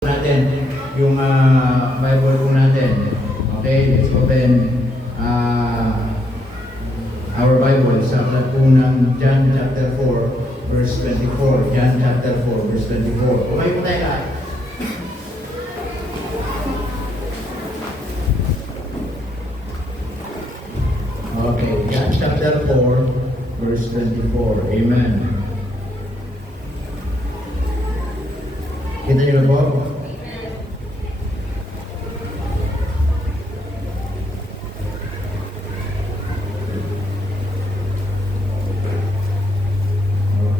natin yung Bible po natin. Okay, let's open our Bible sa aklat po ng John chapter 4 verse 24. John chapter 4 verse 24. Okay po tayo lahat. Okay, John chapter 4 verse 24. Amen. Kita niyo na po?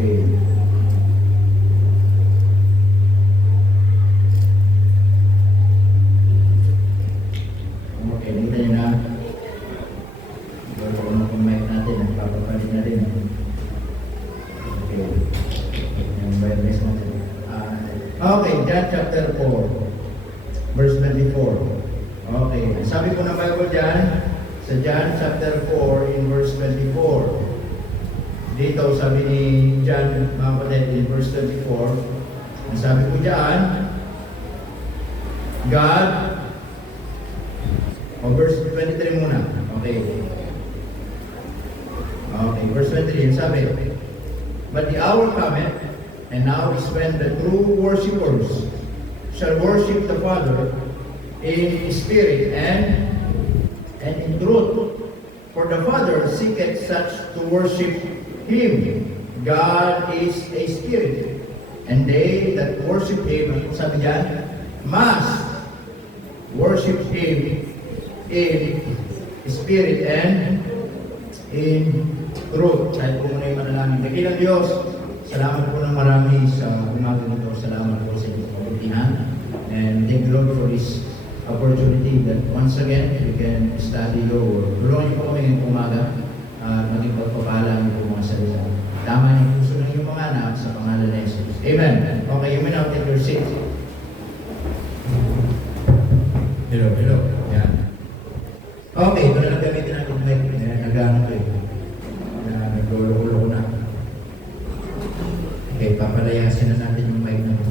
Okay. Okay, kita niyo na. Ito na pong mic natin. Nagpapapalit natin. Okay. Yung wireless natin. Okay, John chapter 4, verse 24. Okay, sabi po ng Bible dyan, sa John chapter 4, in verse 24. Dito, sabi ni John, mga kapatid, in verse 24, ang sabi po dyan, God, verse 23 muna. Okay. Okay, verse 23, sabi, but the hour cometh, and now is when the true worshippers shall worship the Father in spirit and in truth. For the Father seeketh such to worship Him. God is a spirit, and they that worship Him, sabi dyan, must worship Him in spirit and in truth. Kahit po muna yung manalangin. Dakilang Diyos, salamat po ng marami sa umaga nito. Salamat po sa inyong kabutihan. And thank you, Lord, for this opportunity that once again we can study your word. Tulungan niyo po kami ngayong umaga at maging pagpapala niyo po mga salita. Tama niyo puso ng iyong mga anak sa pangalan ni Jesus. Amen. Okay, you may now take your seat. Hello. Yan. Okay, ito na lang gamitin natin yung mic. Nag-ano ko eh. Naglolo-ulo na. Okay, papalayasin na natin yung mic na ito.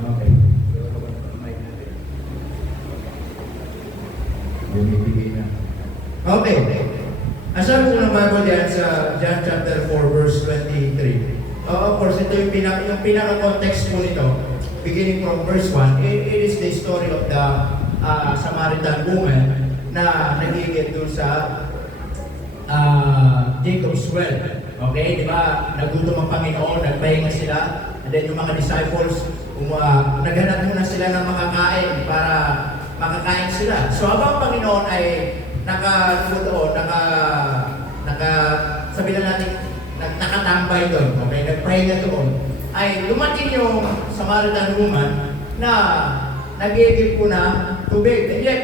Okay. Bumibigay na. Okay. Ang sabi ko ng Bible yan sa John chapter 4 verse 23. Of course, ito yung pinaka-context po nito. Beginning from verse 1, it is the story of the Samaritan woman na nagigit doon sa Jacob's well. Okay, di ba? Nagutom ang Panginoon, nagpahinga sila, and then yung mga disciples, naghanap muna sila ng makakain para makakain sila. So habang Panginoon ay sabi na natin, nakatambay doon, okay, nagpahinga doon, ay dumating yung Samaritan woman na nag-iigib po na tubig. And yet,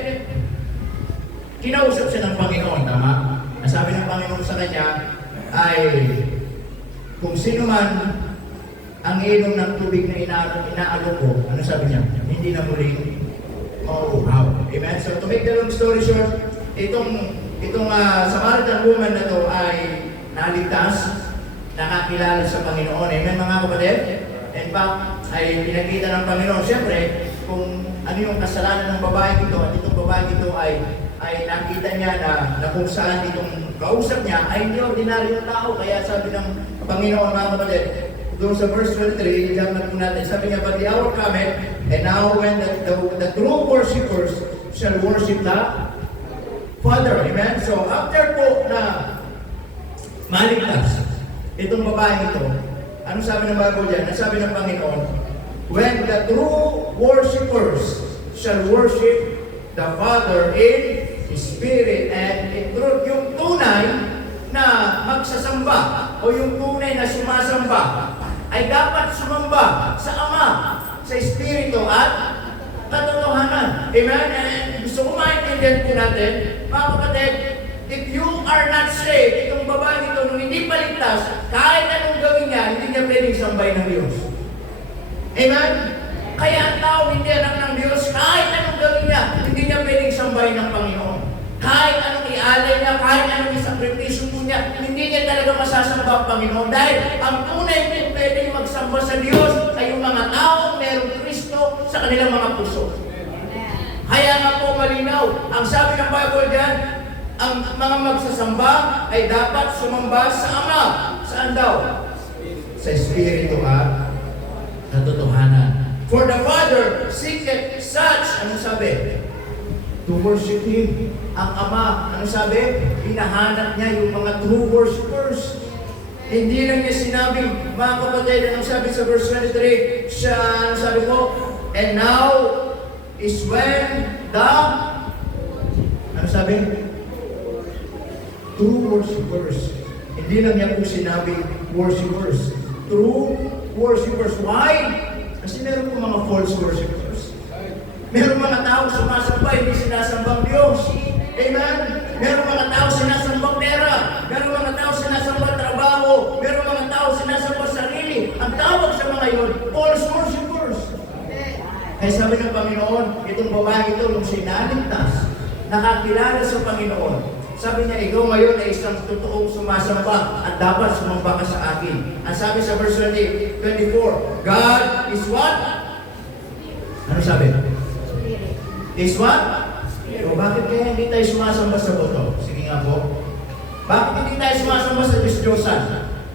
kinausap siya ng Panginoon, tama? Sabi ng Panginoon sa kanya ay kung sino man ang inom ng tubig na inaalok ko, ano sabi niya? Hindi na muling mauuhaw. Amen? So to make the long story short, itong Samaritan woman na to ay naligtas, nakakilala sa Panginoon. Amen mga kapatid? In fact, ay pinakita ng Panginoon. Siyempre, kung ano yung kasalanan ng babae ito, at itong babae ito ay nakita niya na kung saan itong kausap niya ay hindi ordinaryong tao. Kaya sabi ng Panginoon mga kapatid, doon sa verse 23, ilamnan po natin, sabi niya, but the hour cometh, and now when the true worshippers shall worship the Father. Amen? So after po na maligtas itong babae ito, ano sabi ng Bible dyan? Ang sabi ng Panginoon, when the true worshippers shall worship the Father in Spirit and in truth, yung tunay na magsasamba o yung tunay na sumasamba ay dapat sumamba sa Ama, sa Espiritu at katotohanan. Amen? And gusto ko maintindihan po natin, mga kapatid, if you are not saved, itong babae ito, nung hindi paligtas, kahit anong gawin niya, hindi niya pwedeng sambay ng Diyos. Amen? Kaya ang tao hindi anak ng Diyos, kahit anong gawin niya, hindi niya pwedeng sambay ng Panginoon. Kahit anong ialay niya, kahit anong isakripisyo mo niya, hindi niya talaga masasamba ang Panginoon. Dahil ang tunay na pwedeng magsamba sa Diyos ay yung mga taong merong Kristo sa kanilang mga puso. Kaya nga po malinaw, ang sabi ng Bible diyan, ang mga magsasamba ay dapat sumamba sa Ama. Saan daw? Sa Espiritu at katotohanan. For the Father seeketh such, ano sabi? To worship Him. Ang Ama, ano sabi? Hinahanap niya yung mga true worshipers. Hindi lang niya sinabing, mga kapatid, anong sabi sa verse 23? Siya, ano sabi po? And now is when the, ano sabi? True worshipers. Hindi lang niya po sinabing worshipers. True worshipers. Why? Kasi meron po mga false worshipers. Meron mga tao sumasamba, hindi sinasambang Diyos. Amen? Meron mga tao sinasambang pera. Meron mga tao sinasambang trabaho. Meron mga tao sinasambang sarili. Ang tawag sa mga yun, false worshipers. Kaya sabi ng Panginoon, itong babae ito, nung sinaligtas, nakakilala sa Panginoon. Sabi niya, ikaw ngayon ay isang totoong sumasamba at dapat sumamba ka sa akin. Ang sabi sa verse 24, God is what? Ano sabi? Is what? O bakit kaya hindi tayo sumasamba sa boto? Sige nga po. Bakit hindi tayo sumasamba sa Diyos-Diyosan?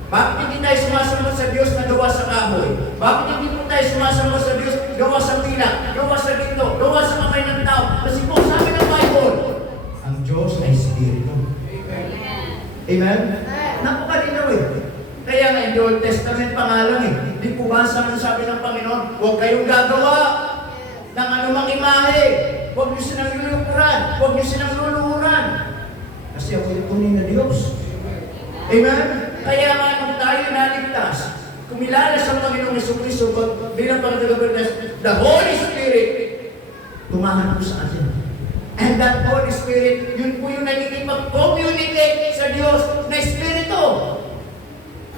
Bakit hindi tayo sumasamba sa Diyos na gawa sa kahoy? Bakit hindi po tayo sumasamba sa Diyos gawa sa pila, gawa sa ginto, gawa sa kamay ng tao? Kasi po sabi ng Bible, ang Diyos ay Espiritu. Amen? Napakalinaw eh. Kaya nga in the Old Testament pangalan eh. Hindi po ba ang sabi ng Panginoon, huwag kayong gagawa ng anumang imahe. Huwag niyo silang lulukuran. Huwag niyo silang luluhuran. Kasi ako yung tunay na Diyos. Amen? Kaya nga nung tayo naligtas, kumilala sa Panginoong Jesucristo bilang pagkakabagtas, the Holy Spirit tumahan po sa atin. And that Holy Spirit, yun po yung nagkikipag-communicate sa Diyos na Espiritu.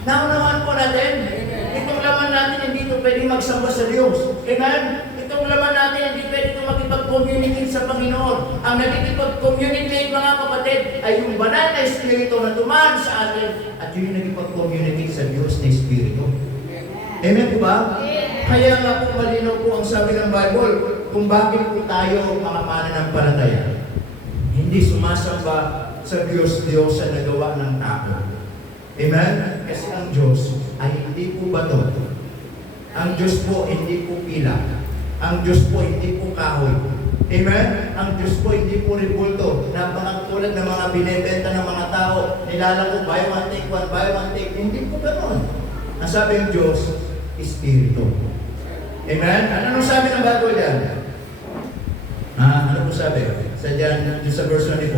Naunawan po natin, itong laman natin hindi ito pwede magsamba sa Diyos. Amen? Itong laman natin hindi pwede ito makipag-communicate sa Panginoon. Ang nagkikipag-communicate, mga kapatid, ay yung banal na Espiritu na tumahan sa atin at yun yung nagkikipag-communicate sa Diyos na Espiritu. Amen po ba? Kaya nga po malinaw po ang sabi ng Bible kung bakit po tayo mga mananampalataya hindi sumasamba sa Diyos sa nagawa ng tao. Amen? Kasi ang Diyos ay hindi po bato. Ang Diyos po hindi po pila. Ang Diyos po hindi po kahoy. Amen? Ang Diyos po hindi po ribulto. Napakatulad ng mga binibenta ng mga tao. Nilalako, buy one, take one, buy one, take. Hindi po ganoon. Ang sabi ng Diyos, Espiritu. Amen? Ano sabi ng Bible dyan? Ano po sabi? Sa verse 24.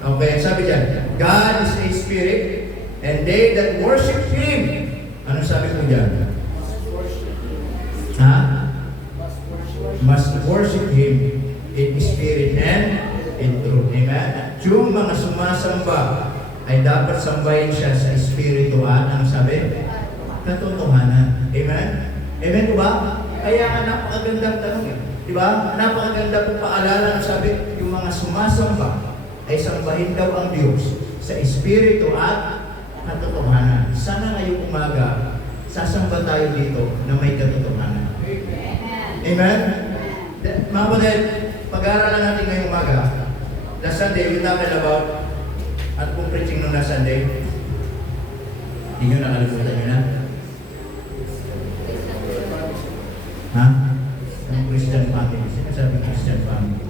Okay, sabi dyan, God is a Spirit, and they that worship Him. Ano sabi po dyan? Must worship Him in Spirit and in truth. Amen? Yung mga sumasamba ay dapat sambahin siya sa Espiritu at, ano sabi? Katotohanan. Amen? Amen po ba? Kaya nga napakagandang tanong eh. Diba? Napakaganda po paalala na sabi, yung mga sumasamba ay sambahin daw ang Diyos sa Espiritu at katotohanan. Sana ngayong umaga, sasamba tayo dito na may katotohanan. Amen? Mga kapatid, pag-aaralan natin ngayong umaga, last Sunday, we talked about, at kung preaching nung last Sunday, hindi nyo nakalimutan nyo na? Ha? Ang Christian family. Sinasabi Christian family.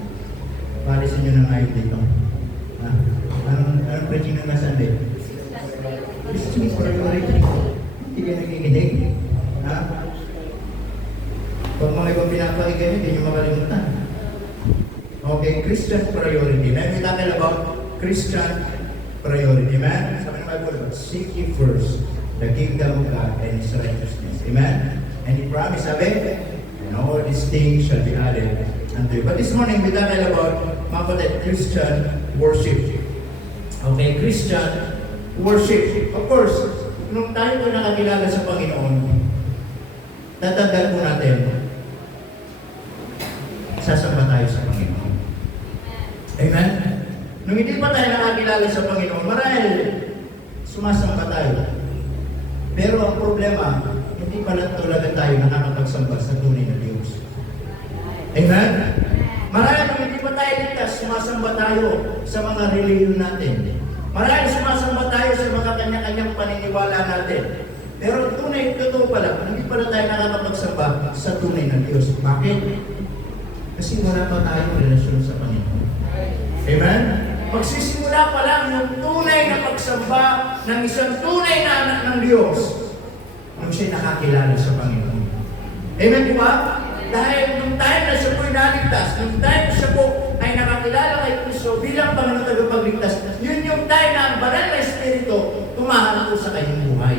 Palisin nyo ng ayot dito. Ha? Anong preaching ng last Sunday? Christian priority. Hindi kayo nakikinig. Ha? Pag mga ibang pinapakinggan nyo, hindi nyo makalimutan. Okay, Christian priority. Now we talking about Christian priority. Amen? Sabi ng Bible, seek ye first the kingdom of God and His righteousness. Amen? And He promised, sabi, and all these things shall be added unto you. But this morning, we talking about, mga kapatid, Christian worship. Okay, Christian worship. Of course, nung tayo po nakakilala sa Panginoon, tatandaan po natin, sasamba tayo sa Panginoon. Amen? Nung hindi pa tayo nakakilala sa Panginoon, marahil sumasamba tayo. Pero ang problema, hindi pala talaga tayo nakakapagsamba sa tunay na Diyos. Amen? Marami kung hindi pa tayo ligtas, sumasamba tayo sa mga reliyon natin. Marami sumasamba tayo sa mga kanya-kanyang paniniwala natin. Pero tunay, totoo pala, hindi pala tayo nakakapagsamba sa tunay na Diyos. Bakit? Kasi wala pa tayong relasyon sa Panginoon. Amen? Magsisimula pa lang yung tunay na pagsamba ng isang tunay na anak ng Diyos nung siya nakakilala sa Panginoon. Amen di ba? Dahil nung time na siya po'y naligtas, nung time na siya po ay nakakilala kay Kristo bilang Panginoon tagapagligtas, yun yung time na ang banal na Espiritu tumahan po sa kanyang buhay.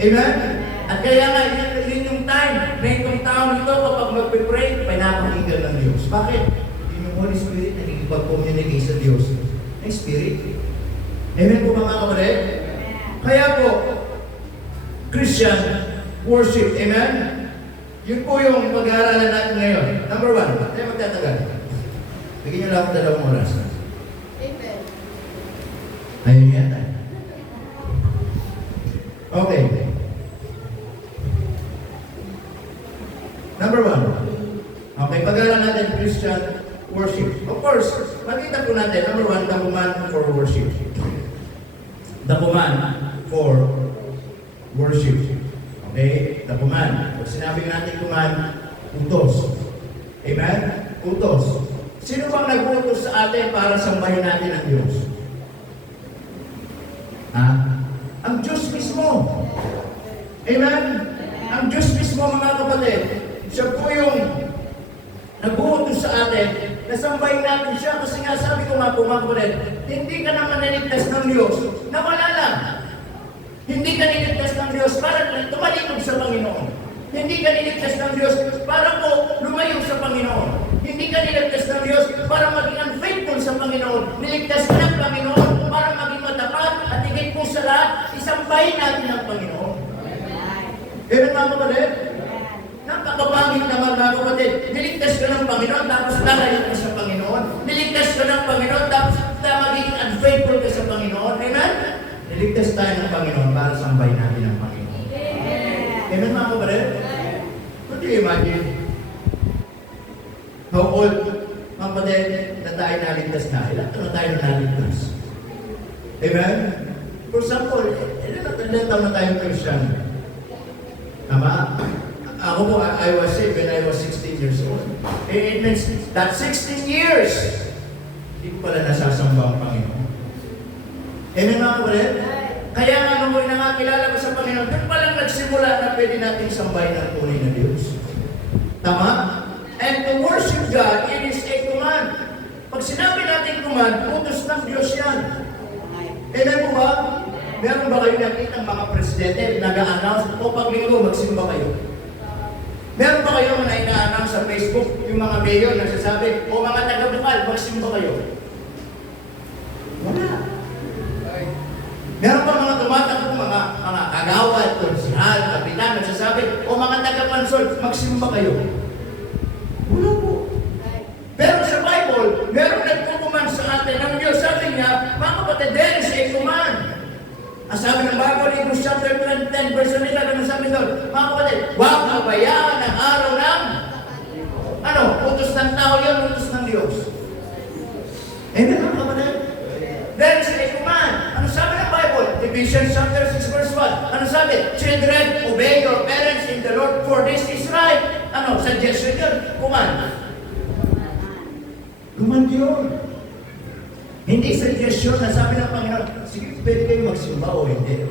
Amen? At kaya nga, yun yung time na itong taon ito kapag magpipray, pinapakinggan ng Diyos. Bakit? Yun yung Holy Spirit na nakikipag-communicate sa Diyos na Spirit. Amen po mga kapatid? Kaya po, Christian worship. Amen? Yun po yung pag-aaralan natin ngayon. Number 1, tayo magtatagal. Bigyan niyo lang ako 2 oras. Amen. Ayun yata. Okay. Number 1. Okay, pag-aaralan natin Christian worship. Of course, makita po natin, number 1, the command for worship. The command for worship. Okay? The command. Pag sinabi natin command, utos. Amen? Utos. Sino bang nag-utos sa atin para sambahin natin ang Diyos? Ha? Ang Diyos mismo. Amen? Ang Diyos mismo, mga kapatid. Siya po yung nag-uutos sa atin na sambahin natin siya kasi nga sabi ko nga po mga kapatid, hindi ka naman niligtas ng Diyos na wala lang. Hindi ka niligtas ng Diyos para tumalikod sa Panginoon. Hindi ka niligtas ng Diyos para po lumayo sa Panginoon. Hindi ka niligtas ng Diyos para maging unfaithful sa Panginoon. Niligtas ka ng Panginoon para maging matapat at higit po sa lahat, isambahin natin ang Panginoon. Amen mga kapatid? Napakabangit naman mga kapatid. Niligtas ka ng Panginoon tapos lalayo ka sa Panginoon. Niligtas ka ng Panginoon tapos magiging unfaithful ka sa Panginoon. Amen? Niligtas tayo ng Panginoon para sambahin natin ang Panginoon. Amen mga kapatid? What do you imagine? How old, mga kapatid, na tayo naligtas na? Ilan na tayo naligtas? Amen? For example, ilan taon na tayong Christian? Tama? Ako po, I was saved when I was 16 years old. It means that 16 years, hindi ko pala nasasamba ang Panginoon. Amen mga kapatid? Kaya nga nung nakakilala ko sa Panginoon, doon palang nagsimula na pwede natin sambahin ang tunay na Diyos. Tama? And to worship God, it is a command. Pag sinabi natin command, utos ng Diyos yan. Amen po ba? Meron ba kayo nakita ng mga presidente nag-a-announce, o pag linggo, magsimba kayo? Meron ba kayo na ina-announce sa Facebook, yung mga mayor nagsasabi, o mga taga-bukal, magsimba kayo? Wala. Meron pa mga tumatakbo, mga agawad, konsihal, kapitan, nagsasabi, o mga taga-pansol, magsimba kayo. Wala po. Pero sa Bible, meron nagkukuman sa atin ng Diyos. Sabi niya, mga kapatid, there is a command. Ang sabi ng Bible, Hebrews chapter 10, verse 11, ano sabi doon? Mga kapatid, huwag mabayaan ang araw ng utos ng tao yun, utos ng Diyos. Amen, mga kapatid? There is a command. Ano sabi ng Bible? Ephesians chapter 6 verse 1. Ano sabi? Children, obey your parents in the Lord, for this is right. Suggestion yun. Command. Command yun. Hindi suggestion na sabi ng Panginoon, sige, pwede kayo magsimba o hindi.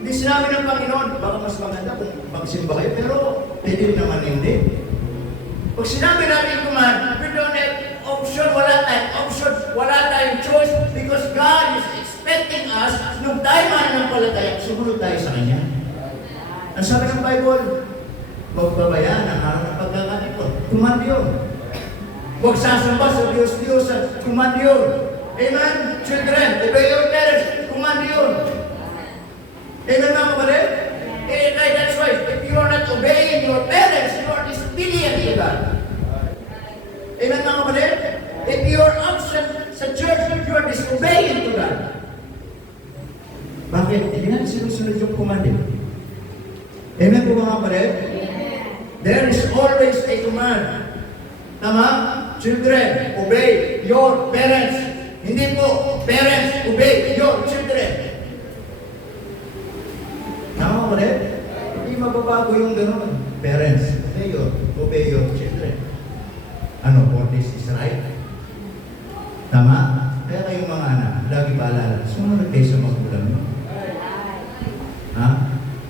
Hindi sinabi ng Panginoon, baka mas maganda kung magsimba kayo, pero pwede naman hindi. Pag sinabi natin command, we don't have option, wala tayong choice, because God is expecting us, nung tayo mananampalataya, sumunod tayo sa Kanya. Ang sabi ng Bible, huwag babayaan ang araw ng pagkakatipon. Command yun. Huwag sasamba sa Diyos-Diyos, command yun. Amen? Children, obey your parents, command yun. Amen mga kapatid? That's why, if you are not obeying your parents, you are disobedient to God. Amen mga kapatid? If you are absent sa church, you are disobeying to God. command eh. Amen po mga kapatid? There is always a command. Tama? Children, obey your parents. Hindi po, parents, obey your children. Tama mga kapatid? Hindi mababago yung gano'n. Parents, obey your children. Ano, for this is right? Tama? Kaya kayong mga anak, lagi paalala, sumunod kayo sa magulang nyo. Ha?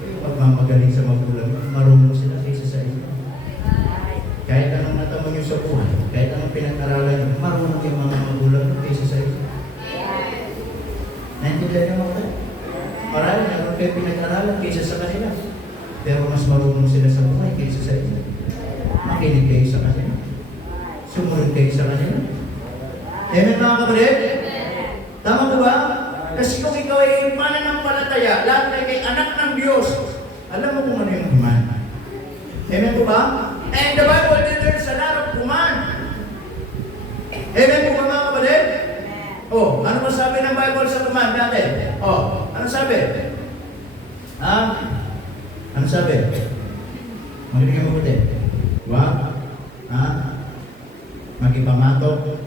Kayo magmamagaling sa magulang nyo, marunong sila kaysa sa inyo. Kahit anong natamo nyo sa buhay, kahit anong pinag-aralan nyo, marunong yung mga magulang nyo kaysa sa inyo. Naintindihan nyo mga? Marami, meron kayo pinag-aralan kaysa sa kanila. Pero mas marunong sila sa buhay kaysa sa inyo. Makinig kayo sa kanila. Sumunod kayo sa kanila. Amen mga kapatid? Tama po ba? Kasi kung ikaw ay mananampalataya, lahat ay kay anak ng Diyos, alam mo kung ano yung command. Amen po ba? And the Bible there's a lot of command. Amen po ba mga kapatid? Oh, ano ba sabi ng Bible sa command natin? Oh, ano sabi? Ha? Ano sabi? Magaling ang mabuti. Wag, ha? Magipamatok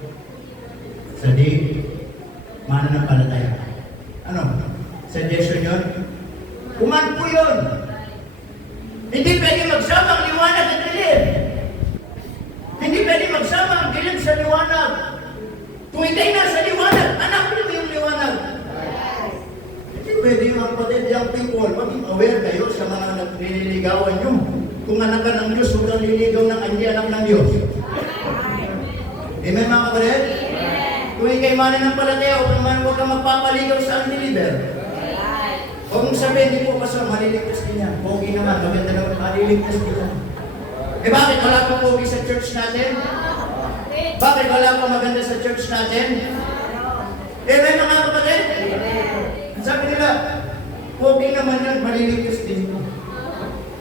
sa di mananampalataya. Ano? Suggestion yun? Command po yun. Hindi pwede magsama ang liwanag at dilim. Hindi pwede magsama ang dilim sa liwanag. Kung ikay nasa liwanag, anak mo yung liwanag. Hindi pwede mga kapatid, young people, maging aware kayo sa mga nililigawan nyo. Kung anak ka ng Diyos, huwag kang liligaw ng hindi anak ng Diyos. Amen mga kapatid? Kung ikay mananampalataya, huwag kang magpapaligaw sa unbeliever. Huwag mong sabihin, di po pastor, maliligtas din yan. Pogi naman, maganda naman, maliligtas din yan. Eh bakit wala pang pogi sa church natin? Bakit wala pang maganda sa church natin? Amen mga kapatid? Sabi nila, pogi naman yan, maliligtas din yan.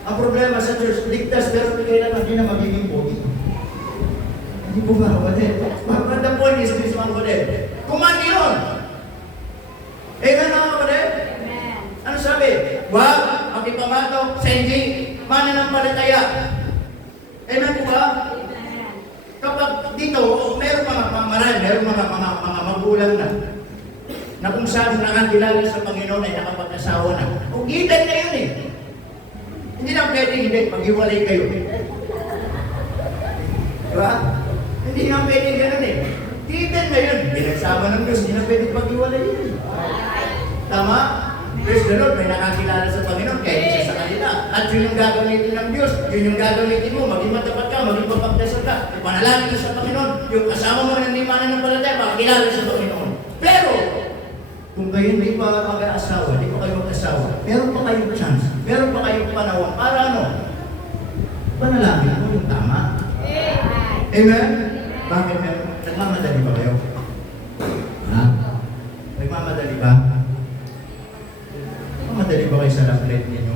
Ang problema sa church, ligtas, pero kailangan din na magiging pogi. Hindi po ba kapatid? But the point is this mga kapatid. Command yun! Amen mga kapatid? Ano sabi? Wag makipamatok sa hindi mananampalataya. Amen po ba? Kapag dito, meron mga pamaran, meron mga magulang na kung saan nakakilala sa Panginoon ay nakapag-asawa na. Ugitan na yun eh. Hindi lang pwede, hindi, maghiwalay kayo. Diba? Hindi nga pwede gano'n eh. Ugitan na yun. Pinagsama ng Diyos, hindi na pwede paghiwalay yun. Tama? Praise the Lord, may nakakilala sa Panginoon, kaya isa sa kanila. At yun yung gagamitin ng Diyos, yun yung gagamitin mo, maging matapat ka, maging mapagdasal ka, ipanalangin ka sa Panginoon, yung kasama mo na hindi mananampalataya, makakilala sa Panginoon. Pero, kung kayo hindi pa mag-aasawa, hindi pa kayo mag-asawa, meron pa kayong chance, meron pa kayong panahon, para ano? Panalangin mo yung tama. Amen? Bakit meron? Nagmamadali ba kayo? Ha? Nagmamadali ba? Madali ba kayo sa love life ninyo?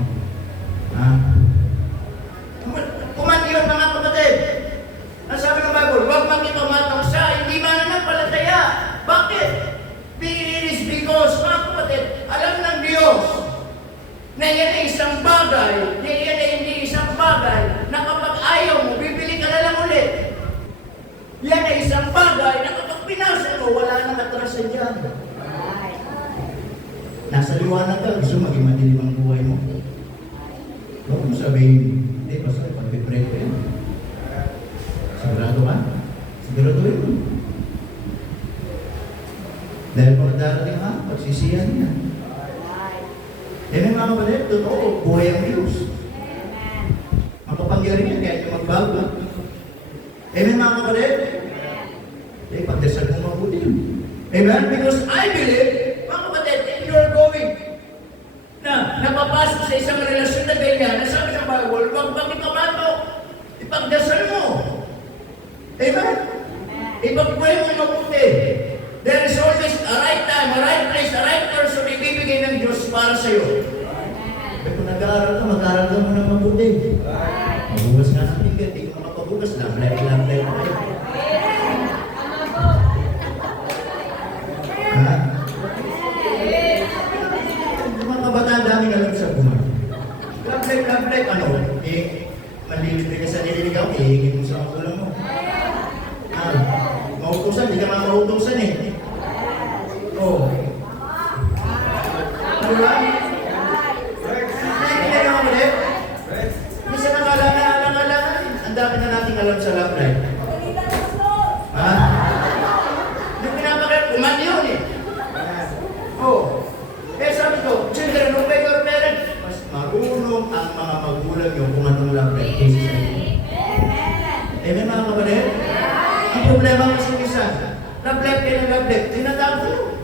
Ha? Command yun mga kapatid. Ang sabi ng Bible, huwag makipamatang siya, hindi mananampalataya. Bakit? It is because, mga kapatid, alam ng Diyos na yan ay isang bagay, na yan ay hindi isang bagay, na kapag ayaw mo, bibili ka na lang ulit. Yan ay isang bagay na kapag pinasa mo, wala nang atrasan dyan. Nasa liwanag ka, gusto maging madilim ang buhay mo. Huwag mo sabihin, hindi, basta pag-pray ko yan. Sigurado ka? Siguraduhin mo. Dahil pag darating ka, pagsisiyan niya. Yan ang mga kapatid, totoo, buhay ang Diyos. Makapangyari yan, kahit yung magbago. Amen mga kapatid? Eh, pagdasal mo mabuti yun. Amen? Because I believe, you're going na napapasok sa isang relasyon na ganyan, na sabi ng Bible, huwag pakipamatok, ipagdasal mo. Amen? Ipagpuhay mo mabuti. There is always a right time, a right place, a right person ibibigay ng Diyos para sa iyo. Kung nag-aaral ka, mag-aaral ka mo ng mabuti. Mabugas nga ng tingin, hindi ko makapabugas, lamlay na kayo. Kabataan daming alam sa mautusan, hindi ka nga mautusan eh. Oh. Ano ba? Nakikita naman ulit? Minsan nakalangan. Ang dami na nating alam sa love life. Ha? Yung pinapakit, umani yun eh. Oh. Kaya sabi ko, children, obey your parents. Mas marunong ang mga magulang nyo kung anong love life. Amen mga kapatid? Ang problema kasi minsan, love life kayo ng love life, tinatawag nyo.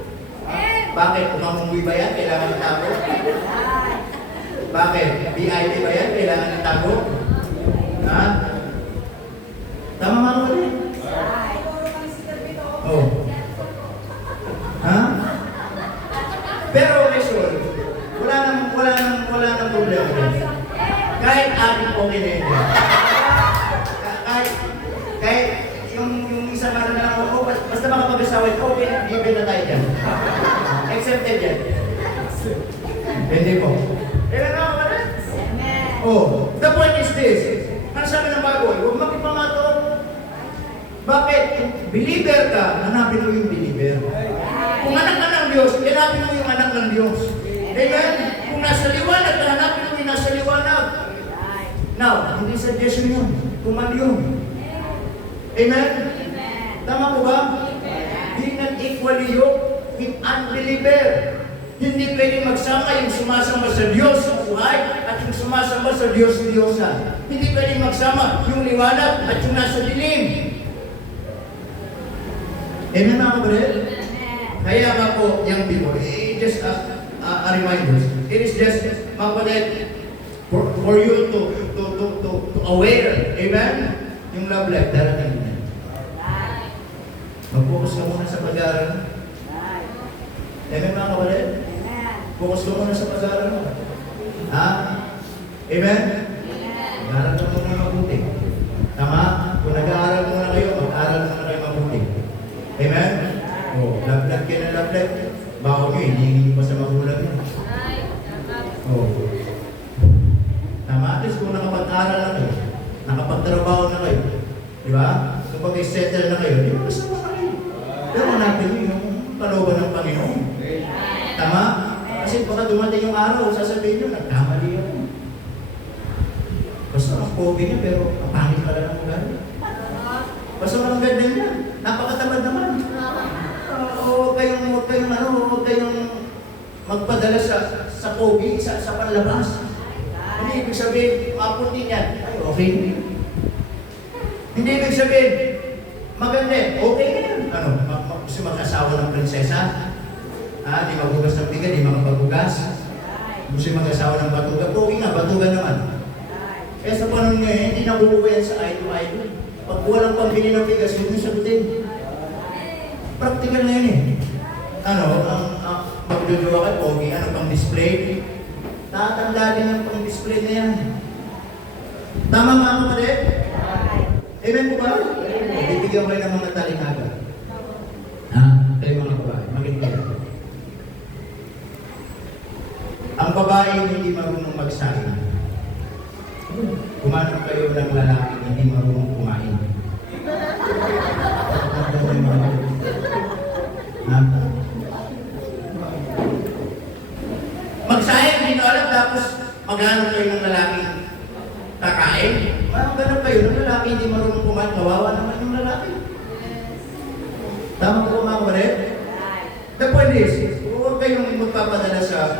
Bakit? Kung mamungoy ba yan, kailangan itago? Bakit? BID ba yan, kailangan itago? Ha? Tama mga kapatid? Oh. Ha? Pero Mesol, wala nang problema din. Kahit ating okay na yun. Kahit yung isang ano na lang, basta makapag-asawa, okay, given na tayo dyan. Accepted yan. Hindi po. Kailan na ako na? Oh, the point is this. Ano sabi ng bagoy? Huwag makipamato. Bakit? Believer ka, hanapin mo yung believer. Kung anak ka ng Diyos, hanapin mo yung anak ng Diyos. Amen? Kung nasa liwanag, hanapin mo yung nasa liwanag. Now, hindi suggestion yun. Command yun. Amen? Tama po ba? Be not equally yoked with unbeliever. Hindi pwede magsama yung sumasamba sa Diyos sa buhay at yung sumasamba sa Diyos-Diyosa. Hindi pwede magsama yung liwanag at yung nasa dilim. Amen mga kapatid? Kaya nga po yung people, just a reminder. It is just, mga kapatid, for you to aware. Amen? Yung love life, darating na. Mag-focus ka muna sa pag-aaral. Amen mga kapatid? Focus ka muna sa pag-aaral mo. Ha? Amen? Mag-aaral ka muna mabuti. Tama? Kung nag-aaral muna kayo, mag-aaral muna kayo mabuti. Amen? O, love life kayo na love life. Bako nyo, hindi pa sa magulang nyo. O. Tama? At least kung nakapag-aaral na kayo, nakapagtrabaho na kayo, di ba? Kung pag-settle na kayo, di ba kasama na kayo? Pero hanapin nyo yung kalooban ng Panginoon. Tama? Kasi baka dumating yung araw, sasabihin nyo, nagkamali yun. Basta ang pogi niya, pero ang pangit pala ng ugali. Basta ang ganda niya, napakatamad naman. Huwag kayong magpadala sa pogi, sa panlabas. Hindi ibig sabihin, mapunti niyan, ay okay. Hindi ibig sabihin, maganda, okay na yan. Gusto mag-asawa ng prinsesa? Di maghugas ng biga, di makapaghugas. Gusto mag-asawa ng batuga? Okay nga, batuga naman. Kaya sa panahon ngayon, hindi nabubuhay yan sa idol-idol. Pag walang pambili ng bigas, huwag nyo sagutin. Practical na yun eh. Magduduwa ka, pogi, pang display? Tatanda din ang pang display na yan. Tama mga kapatid? Amen po ba? Bibigyan ko rin ng mga talinaga. Kayo mga babae, makinig kayo. Ang babae hindi marunong magsaing. Kumanong kayo ng lalaki hindi marunong kumain. Magsayang din alam tapos maghanap kayo ng lalaki kakain. Maghanap kayo ng lalaki hindi marunong kumain. Kawawa naman yung lalaki. Tama po mga kapatid? The point is, huwag kayong magpapadala sa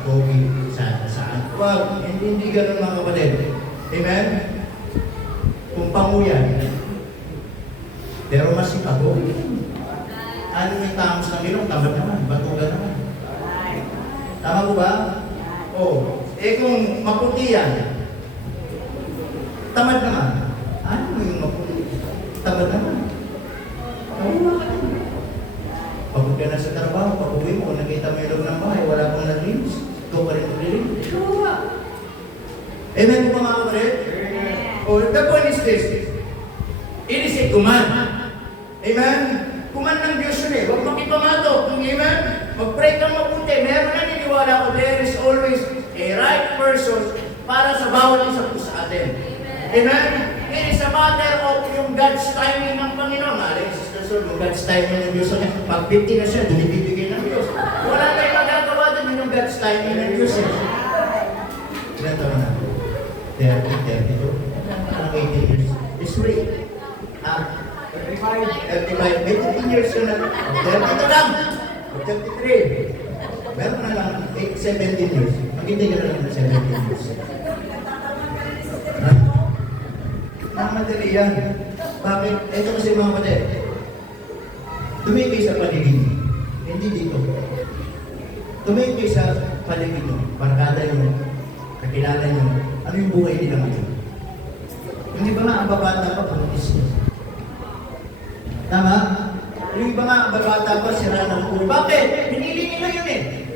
pogi, saan. Huwag, hindi ganun mga kapatid. Amen? Kung panguyan, pero mas ipago. Ano yung tamos ng ilong? Tamad naman, batuga naman. Tama po ba? Kung maputi yan, tamad naman. Ano yung maputi? Tamad naman. Pagod ka na sa trabaho, pag-uwi mo, nakita mo yung loob ng bahay, wala pong naglinis. Ikaw pa rin maglinis. Amen po mga kapatid? The point is this. It is a command. Amen? Command ng Diyos yun eh. Huwag makipamato. Amen? Mag-pray kang mabuti. Meron na niniwala ko, there is always a right person para sa bawat isa po sa atin. Amen? It is a matter of yung God's timing ng Panginoon. Sister Pastor, yung God's timing ng Diyos. Pag 50 na siya, binibigay ng Diyos. Wala tayong magagawa din yung God's timing ng Diyos. Ilan taon na? 30, 32. Parang 18 years. It's free. 35. May 15 years ka na. 32 lang. 33. Meron na lang 17 years. Maghintay ka na lang ng 17 years. Madali yan. Bakit? Ito kasi mga kapatid. Tumigay sa paligid mo. Hindi dito. Tumigay sa paligid mo. Barkada nyo. Kakilala nyo. Ano yung buhay nila ngayon? Yung iba nga ang babata pa pang-is. Tama? Yung iba nga ang babata pa sira ng buhay. Bakit? Pinili nila yun eh.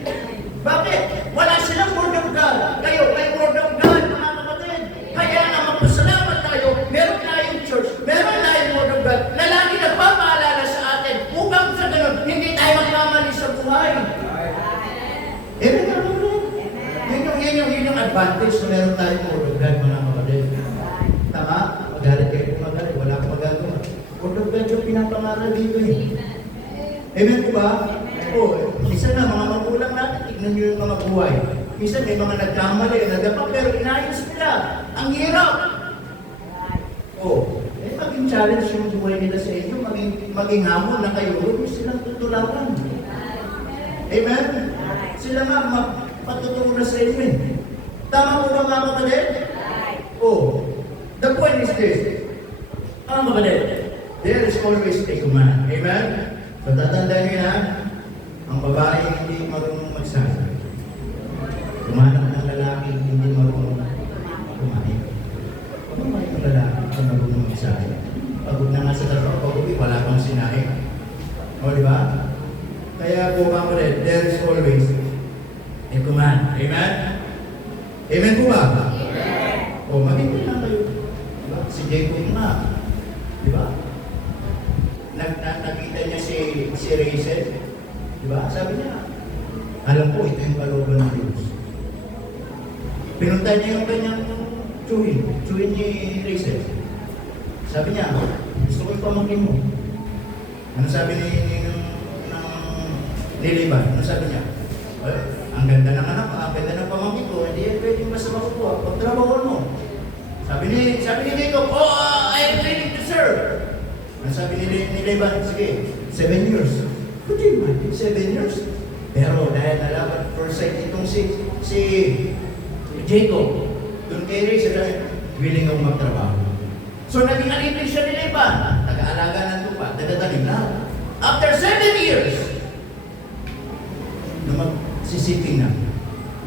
Bakit? Wala silang word of God. Kayo, may word of God, mga kapatid. Kaya nga magpasalamat tayo. Meron tayong church. Meron tayong word of God na lagi nagpapaalala sa atin upang sa ganun, hindi tayo magkamali sa buhay. Yun yung advantage na meron tayong word of God, mga kapatid. Tama? Magalit kayo kung magalit. Wala akong magagawa. Word of God yung pinapangaral dito eh. Amen po ba? Oo. Minsan na mga magulang natin, tignan nyo yung mga buhay. Minsan may mga nagkamali, nagdapak, pero inayos nila. Ang hirap. Oo. Maging challenge yung buhay nila sa inyo, maging hamon na kayo, huwag mo silang tutulakan. Amen? Sila nga patuturo na sa inyo eh. Tama po ba mga kapatid? Oo. The point is this. Mga kapatid, there is always a command. Amen? So tatandaan nyo na, ang babae hindi marunong magsabi. Kumanak ng lalaki hindi marunong kumain. Kumain ng lalaki kung marunong magsabi. Pagod na nga sa trabaho, pagod wala pang sinahin. O diba? Kaya po mga kapatid, there is always a command. Amen? Amen po ba? Amen. O maging na kayo. Diba? Si Jacob nga. Diba? Nakita niya si Rachel. Diba? Sabi niya, alam ko, ito yung kalooban ng Diyos. Pinunta niya yung kanyang chewin ni Rachel. Sabi niya, gusto ko yung pamangkin mo. Ano sabi ni Laban? Ano sabi niya? Ang ganda ng anak, ang ganda ng pamangkin ko, hindi yan pwedeng basta makukuha. Pagtrabaho mo. Sabi ni Jacob, I am willing to serve. Ano sabi ni Laban? Sige, 7 years. Could you imagine? 7 years? Pero dahil nalaman first sight itong si Jacob, doon kay Rachel, willing akong magtrabaho. So naging alipin siya ni Laban, taga-alaga ng lupa, taga-tanim na. After 7 years, na magsisiping na,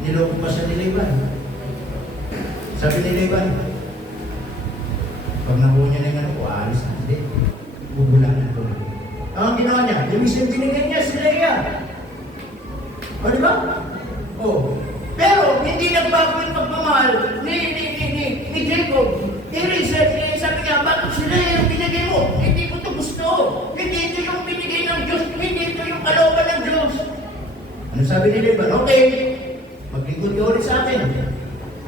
niloko pa siya ni Laban. Sabi ni Laban, pag nakuha niya na yung ano, aalis na, hindi, bubulanan ko. Ang ginawa niya, yung isang binigay niya si Leah. O, di ba? O. Pero, hindi nagbago yung pagmamahal ni Jacob. Sabi nga, bakit si Leah yung binigay mo? Hindi ko ito gusto. Hindi ito yung binigay ng Diyos. Hindi ito yung kalooban ng Diyos. Ano sabi ni Laban? Okay, maglingkod ka ulit sa akin.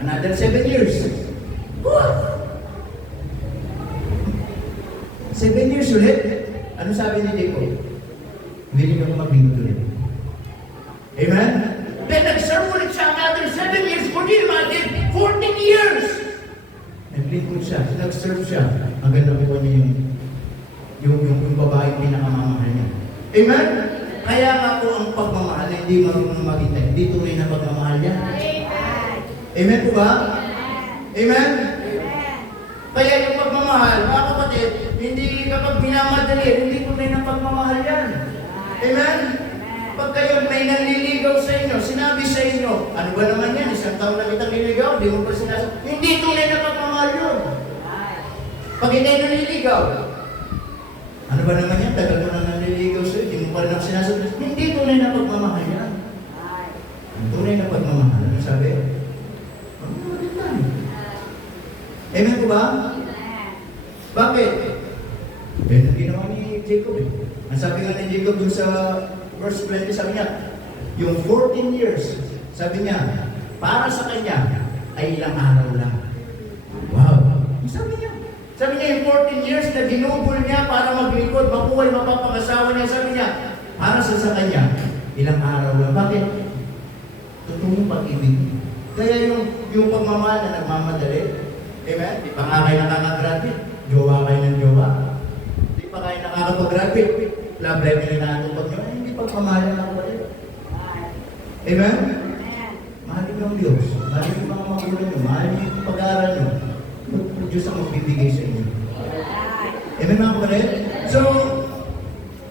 Another 7 years. What? 7 years ulit? Ano sabi ni Jacob? Willing ako maglingkod ulit. Amen? Then nag-serve ulit siya another 7 years. Could you imagine? 14 years! Naglingkod siya. Nag-serve siya. Ang ganda ko niya yung babaeng pinakamamahal niya. Amen? Kaya nga po ang pagmamahal na hindi marunong maghintay. Hindi tunay na pagmamahal yan. Amen po ba? Amen? Kaya yung pagmamahal, mga kapatid, hindi kapag minamadali, hindi tunay na pagmamahal yan. Amen? Pag kayo may nanliligaw sa inyo, sinabi sa inyo, ano ba naman yan? Isang taon na kitang niligaw, di mo pa sinasabi. Hindi tunay na pagmamahal yun. Pag hindi nanliligaw, ano ba naman yan? Tagal mo na nanliligaw sa'yo, di mo pa rin ako sinasabi. Hindi tunay na pagmamahal yan. Ang tunay na pagmamahal, ano sabi? Pagmamahal yan. Amen po ba? Bakit? Yan ang ginawa ni Jacob eh. Ang sabi nga ni Jacob dun sa verse 20, sabi niya, yung 14 years, sabi niya, para sa kanya, ay ilang araw lang. Wow! Sabi niya, Sabi niya, yung 14 years na ginugol niya para maglingkod, makuha yung mapapangasawa niya. Sabi niya, para sa kanya, ilang araw lang. Bakit? Totoong pag-ibig. Kaya yung pagmamahal na nagmamadali, amen? Di pa nga kayo nakakagraduate, jowa kayo ng jowa. Di pa kayo nakakapag-graduate, love letter na natupag nyo, hindi pagmamahal na kapatid. Amen? Mahalin ng Diyos, mahalin yung mga magulang nyo, mahalin yung pag-aaral nyo. Diyos ang magbibigay sa inyo. Amen mga kapatid? So,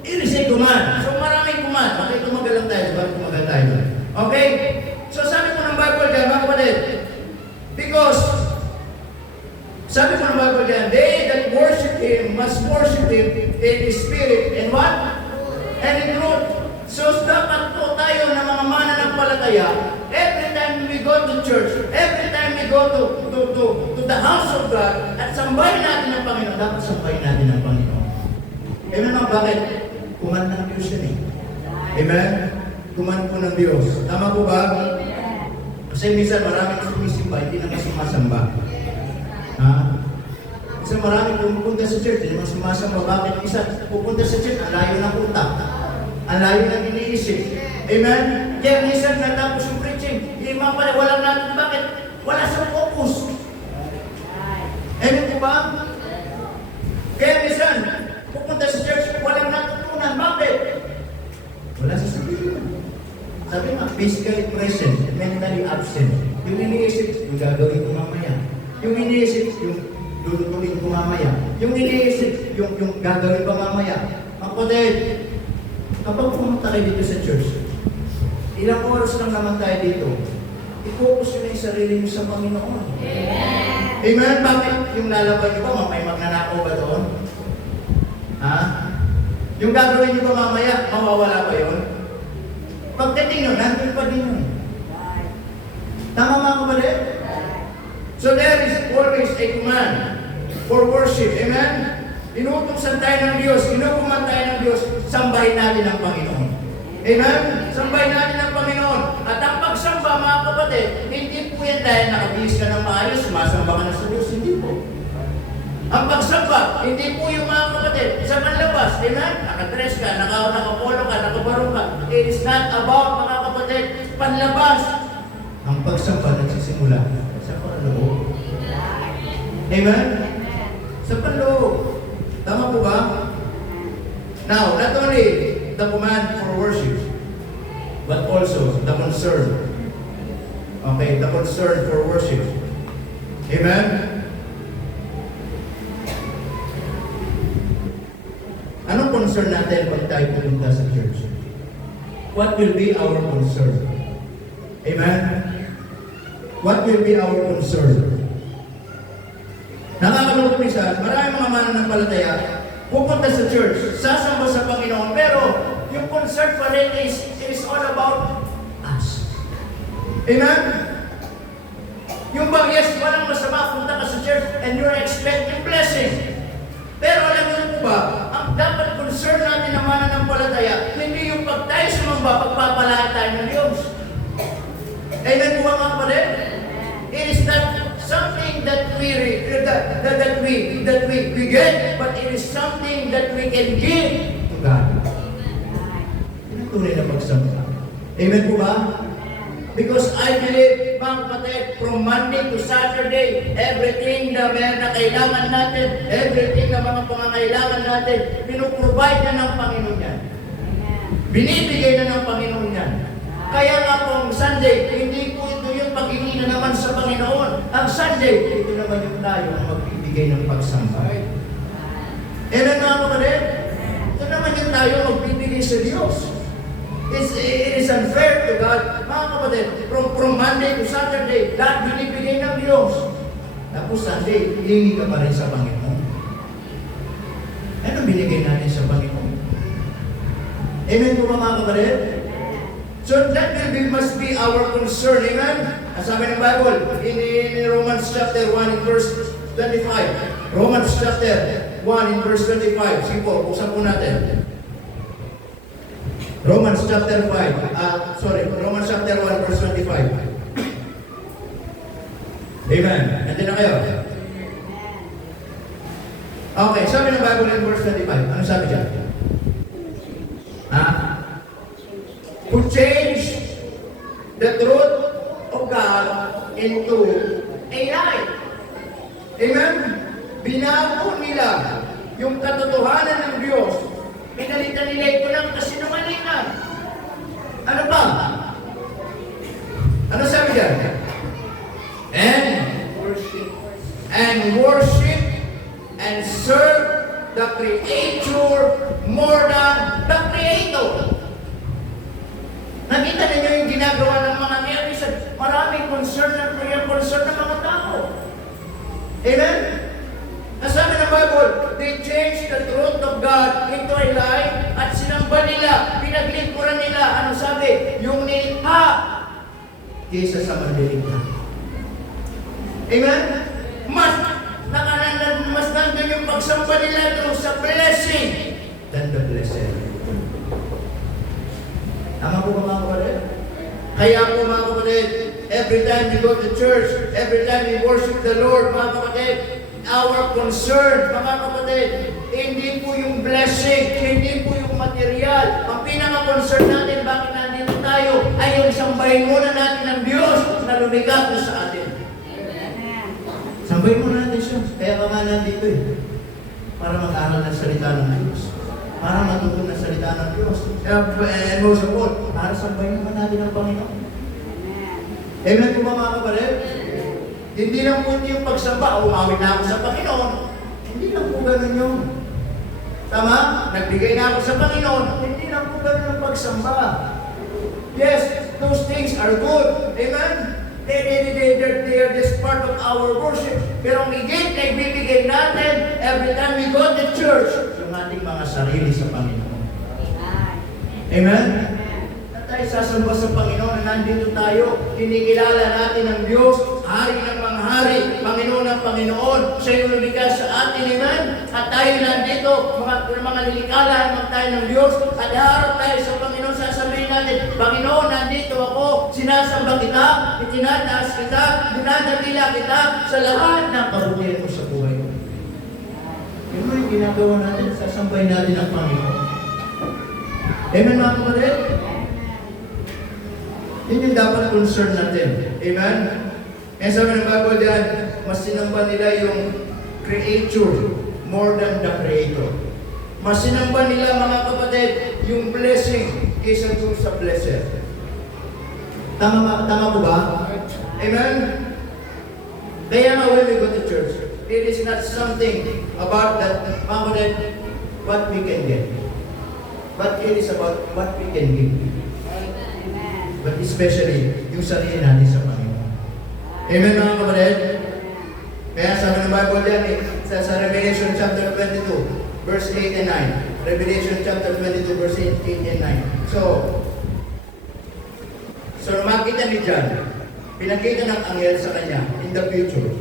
it is a command. So maraming command. Okay, tumagal lang tayo. Bakit tumagal tayo? Okay? So sabi ko ng Bible dyan, mga kapatid, because sabi ko ng Bible dyan, they that worship Him must worship Him in Spirit and what? And in truth. So dapat po tayo na mga mananampalataya, every time we go to church, every time we go to the house of God, at sambahin natin ang Panginoon, dapat sambahin natin ang Panginoon. Amen mga bakit? Kuman ng Diyos yan eh. Amen? Kuman po ng Diyos. Tama po ba? Kasi minsan maraming sumisimba, hindi naman sumasamba. Ha? Kasi maraming pumupunta sa church, hindi naman sumasamba. Bakit? Isa, pupunta sa church, ang layo ng utak. Ang layo ng iniisip. Amen? Kaya minsan natapos yung preaching, hindi mga pala, walang natin. Bakit? Wala sa focus. Amen po ba? Kaya minsan, pupunta sa church, walang natutunan. Bakit? Wala sa sarili. Sabi nga, physically present, mentally absent. Yung iniisip, yung gagawin ko mamaya. Yung iniisip, yung lulutuin ko mamaya. Yung iniisip, yung gagawin ko mamaya. Kapatid, kapag pumunta kayo dito sa church, ilang oras lang naman tayo dito, i-focus nyo na yung sarili nyo sa Panginoon. Amen! Amen? Bakit? Yung lalaban nyo ba, may magnanakaw ba doon? Ha? Yung gagawin nyo ba mamaya, mawawala ba yun? Pagdating nyo, nandun pa din yun. Tama mga kapatid? So there is always a command for worship. Amen? Inuutosan tayo ng Diyos, inuuman tayo ng Diyos, sambahin natin ang Panginoon. Amen? Sambahin natin ang Panginoon. At ang pagsamba, mga kapatid, hindi po yan dahil nakabihis ka ng maayos, sumasamba ka na sa Diyos. Hindi po. Ang pagsamba, hindi po yung mga kapatid, sa panlabas, amen? Nakadress ka, nakapolo ka, nakabarong ka. It is not about, mga kapatid, panlabas. Ang pagsamba nagsisimula sa panloob. Amen? Sa panloob. Tama po ba? Now, not only the command for worship, but also the concern. Okay, the concern for worship. Amen? Anong concern natin pag tayo pumunta sa church? What will be our concern? Amen? What will be our concern? Nakakalungkot minsan, maraming mga mananampalataya pupunta sa church, sasamba sa Panginoon, pero yung concern pa rin is all about us. Amen? Yung bang, yes, walang masama, punta ka sa church and you're expecting blessing. Pero alam niyo po ba, ang dapat concern natin na mananampalataya, hindi yung pag tayo sumamba, pagpapalaan tayo ng Diyos. Amen po mga kapatid? It is not something that we get, but it is something that we can give to God. Yan ang tunay na pagsamba. Amen po ba? Because I believe, mga kapatid, from Monday to Saturday, everything na kailangan natin, everything na mga pangangailangan natin, pinuprovide na ng Panginoon yan. Binibigay na ng Panginoon yan. Kaya nga pong Sunday, hindi po ito yung paghingi na naman sa Panginoon. Ang Sunday, ito naman yung tayo ang magbibigay ng pagsamba. Amen mga kapatid? Ito naman yung tayo magbibigay sa Diyos. It is unfair to God. Mga kapatid, from Monday to Saturday, lahat binibigay ng Diyos. Tapos Sunday, hihingi ka pa rin sa Panginoon. Ano binigay natin sa Panginoon? Amen po mga kapatid? So that must be our concern. Amen? Ang sabi ng Bible, in Romans chapter 1 in verse 25. Romans chapter 1 in verse 25. Sige po, buksan po natin. Romans chapter 5. Romans chapter 1 verse 25. Amen. Nandiyan na kayo. Okay, sabi ng Bible in verse 25. Ano sabi dyan? Ha? Who change the truth of God into a lie. Amen? Binago nila yung katotohanan ng Diyos. Pinalitan nila ito ng kasinungalingan. Ano ba? Ano sabi dyan? And worship and serve the Creator more than the Creator. Nakita ninyo yung ginagawa ng mga netizen. Maraming concern ng mga tao. Amen? Nasabi ng Bible, they changed the truth of God into a lie at sinamba nila, pinaglingkuran nila. Ano sabi? Yung nilikha kaysa sa manlilikha. Amen? Mas nandun yung pagsamba nila doon sa blessing than the blessed. Tama po ba mga kapatid? Kaya po mga kapatid, every time we go to church, every time we worship the Lord, mga kapatid, our concern, mga kapatid, hindi po yung blessing, hindi po yung material. Ang pinaka-concern natin, bakit nandito tayo, ay yung sambahin muna natin ng Diyos na lumikha po sa atin. Sambahin muna natin siya. Kaya ka nga nandito para mag-aral ng salita ng Diyos. Para matuto ng salita ng Diyos. And most of all, para sambahin naman natin ang Panginoon. Amen po ba mga kapatid? Hindi lang po yung pagsamba, umawit na ako sa Panginoon. Hindi lang po ganun yung. Tama? Nagbigay na ako sa Panginoon. Hindi lang po ganun yung pagsamba. Yes, those things are good. Amen? They are just part of our worship. Pero ang higit na ibibigay natin every time we go to church, yung ating mga sarili sa Panginoon. Amen? Na tayo sasamba sa Panginoon na nandito tayo, kinikilala natin ang Diyos, Hari ng mga hari, Panginoon ng Panginoon, siya yung lumikha sa atin, amen? At tayo nandito, mga lilikala naman tayo ng Diyos, at harap tayo sa Panginoon, sasabihin natin, Panginoon, nandito ako, sinasamba kita, itinataas kita, dinadakila kita sa lahat ng kabutihan mo sa buhay mo. Yun mo yung ginagawa natin, sasambahin natin ang Panginoon. Amen mga kapatid? Yun yung dapat concern natin. Amen? Kaya sabi ng Bible dyan, mas sinamba nila yung Creator more than the Creator. Mas sinamba nila mga kapatid yung blessing kaysa doon sa blessed. Tama po ba? Amen? Kaya nga when we go to church, it is not something about that, mga kapatid, what we can get. But it is about what we can give. But especially, yung sarili natin sa Panginoon. Amen mga kapatid? Kaya sabi ng Bible dyan sa Revelation chapter 22, verse 8 and 9. Revelation chapter 22, verse 8 and 9. So makita ni John, pinakita ng anghel sa kanya in the future.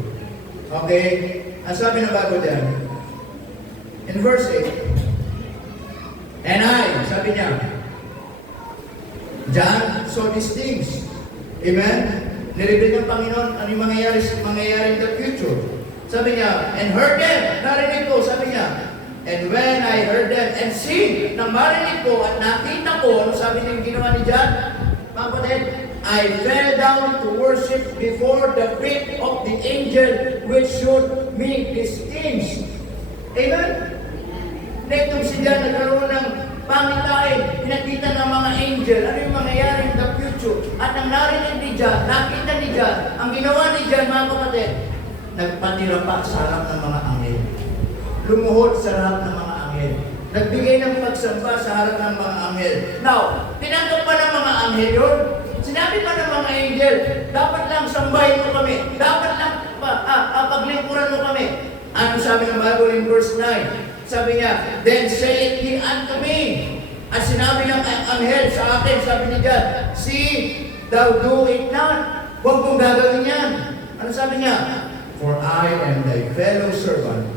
Okay? Ang sabi ng Bible dyan, in verse 8, and I, sabi niya, John saw these things. Amen? Nireveal ng Panginoon ano yung mangyayari in the future. Sabi niya, and heard them. Narinig ko, sabi niya. And when I heard them and see, nang marinig ko at nakita ko, ano sabi niya yung ginawa ni John? Mga kapatid, I fell down to worship before the feet of the angel which showed me these things. Amen? Netong si John nagkaroon ng pangitain, pinakita ng mga angel, ano yung mangyayari in the future. At ang narinig ni John, nakita ni John, ang ginawa ni John, mga kapatid, nagpatira pa sa harap ng mga anghel. Lumuhod sa harap ng mga anghel. Nagbigay ng pagsamba sa harap ng mga anghel. Now, tinanggap pa ng mga anghel yun? Sinabi pa ng mga angel, dapat lang sambahin mo kami, dapat lang paglingkuran mo kami. Ano sabi ng Bible in verse 9? Sabi niya, then said he unto me. At sinabi ng anghel sa akin, sabi niya dyan, see, thou do it not. Huwag mong gagawin yan. Ano sabi niya? For I am thy fellow servant,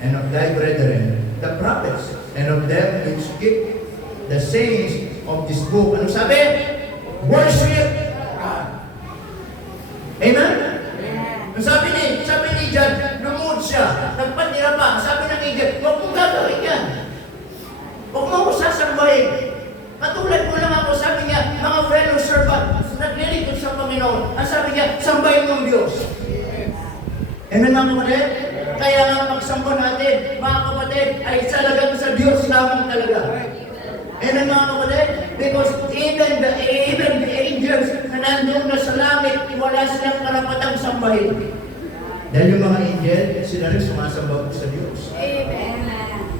and of thy brethren, the prophets, and of them which keep the sayings of this book. Ano sabi? Worship God. Amen? Sabi ni John, lumuhod siya, nagpatira pa. Sabi ng angel, mga kapatid? Kaya nga pagsamba natin, mga kapatid, ay salagang sa Diyos lamang talaga. Amen mga kapatid? Because even the angels na nandun na sa langit, wala silang karapatang sambahin. Dahil yung mga angel, sila rin sumasamba po sa Diyos. Amen.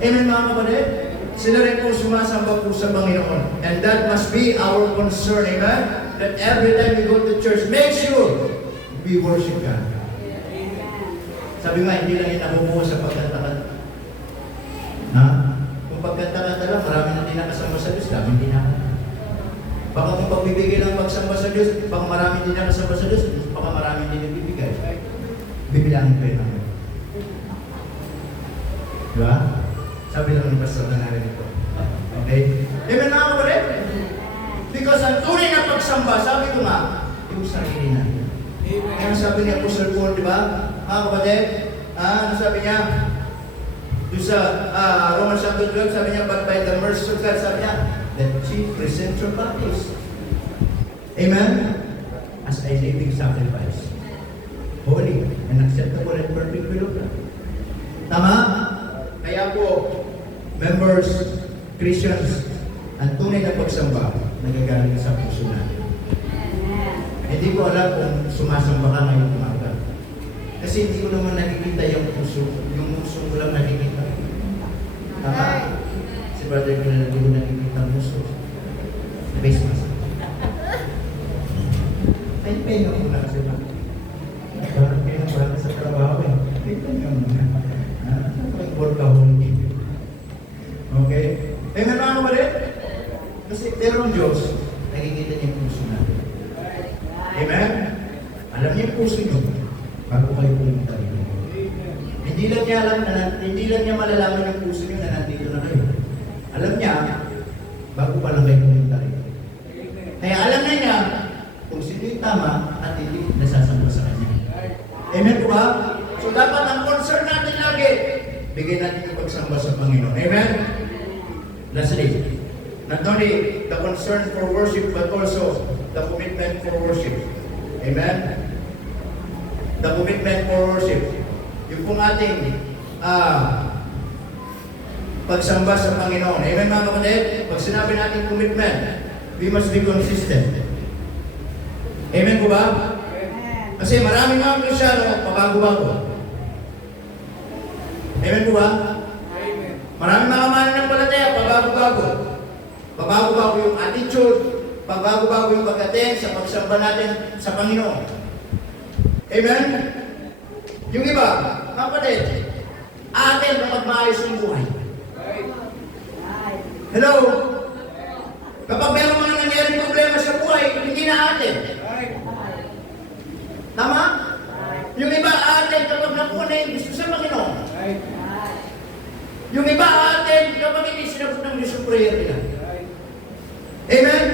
Amen mga kapatid? Sila rin po sumasamba po sa Panginoon. And that must be our concern, amen? That every time we go to church, make sure we worship God. Sabi nga, hindi lang yung nabubuo sa pagkanta-kanta. Ha? Kung pagkanta-kanta lang, marami na din nakasamba sa Diyos, dami din na. Baka kung pagbibigay ng pagsamba sa Diyos, baka marami din nakasamba sa Diyos, baka marami din nagbibigay. Bibilangin ko yun namin. Diba? Sabi lang ng pastor na narin ito. Okay? Amen mga kapatid? Because ang tunay na pagsamba, sabi ko nga, yung sarili natin. Kaya sabi niya po Sir Paul, di ba? Mga kapatid, ano sabi niya? Doon sa Romans chapter 12, sabi niya, but by the mercy of God, sabi niya, that she present your bodies. Amen? As a living sacrifice. Holy and acceptable and perfect will of God. Tama? Kaya po, members, Christians, ang tunay na pagsamba, nagagaling sa puso natin. Hindi ko alam kung sumasamba ka ngayong umaga. Kasi hindi ko naman nakikita yung puso mo lang nakikita. Tama? Si Brother ko na hindi ko nakikita ang puso. Face mask. Ay, pahinga ko na kasi ba? Parang pinapala sa trabaho eh. Pahinga mo na. Pag-workaholic. Okay? Amen mga kapatid? Kasi pero ang Diyos, nakikita niya yung puso natin. Amen? Alam niya yung puso niyo bago kayo pumunta rin. Hindi lang niya malalaman yung puso niyo na nandito na kayo. Alam niya, bago pa lang kayo pumunta rin. Kaya alam na niya kung sino yung tama at hindi nasasamba sa kanya. Amen po ba? So dapat ang concern natin lagi, bigyan natin yung pagsamba sa Panginoon. Amen? Lastly, not only the concern for worship, but also the commitment for worship. Amen? The commitment for worship. Yung pong ating pagsamba sa Panginoon. Amen mga kapatid? Pag sinabi natin commitment, we must be consistent. Amen po ba? Kasi maraming mga Kristyano, pabago-bago. Amen po ba? Maraming mga mananampalataya, pabago-bago. Pabago-bago yung attitude, pabago-bago yung pagdating sa pagsamba natin sa Panginoon. Amen? Yung iba, kapatid, atin kapag maayos yung buhay. Hello? Kapag meron mga nangyaring problema sa buhay, hindi na atin. Tama? Yung iba atin kapag nakuha na yung gusto sa Panginoon. Yung iba atin kapag hindi sinabot ng Diyos yung prayer nila. Amen?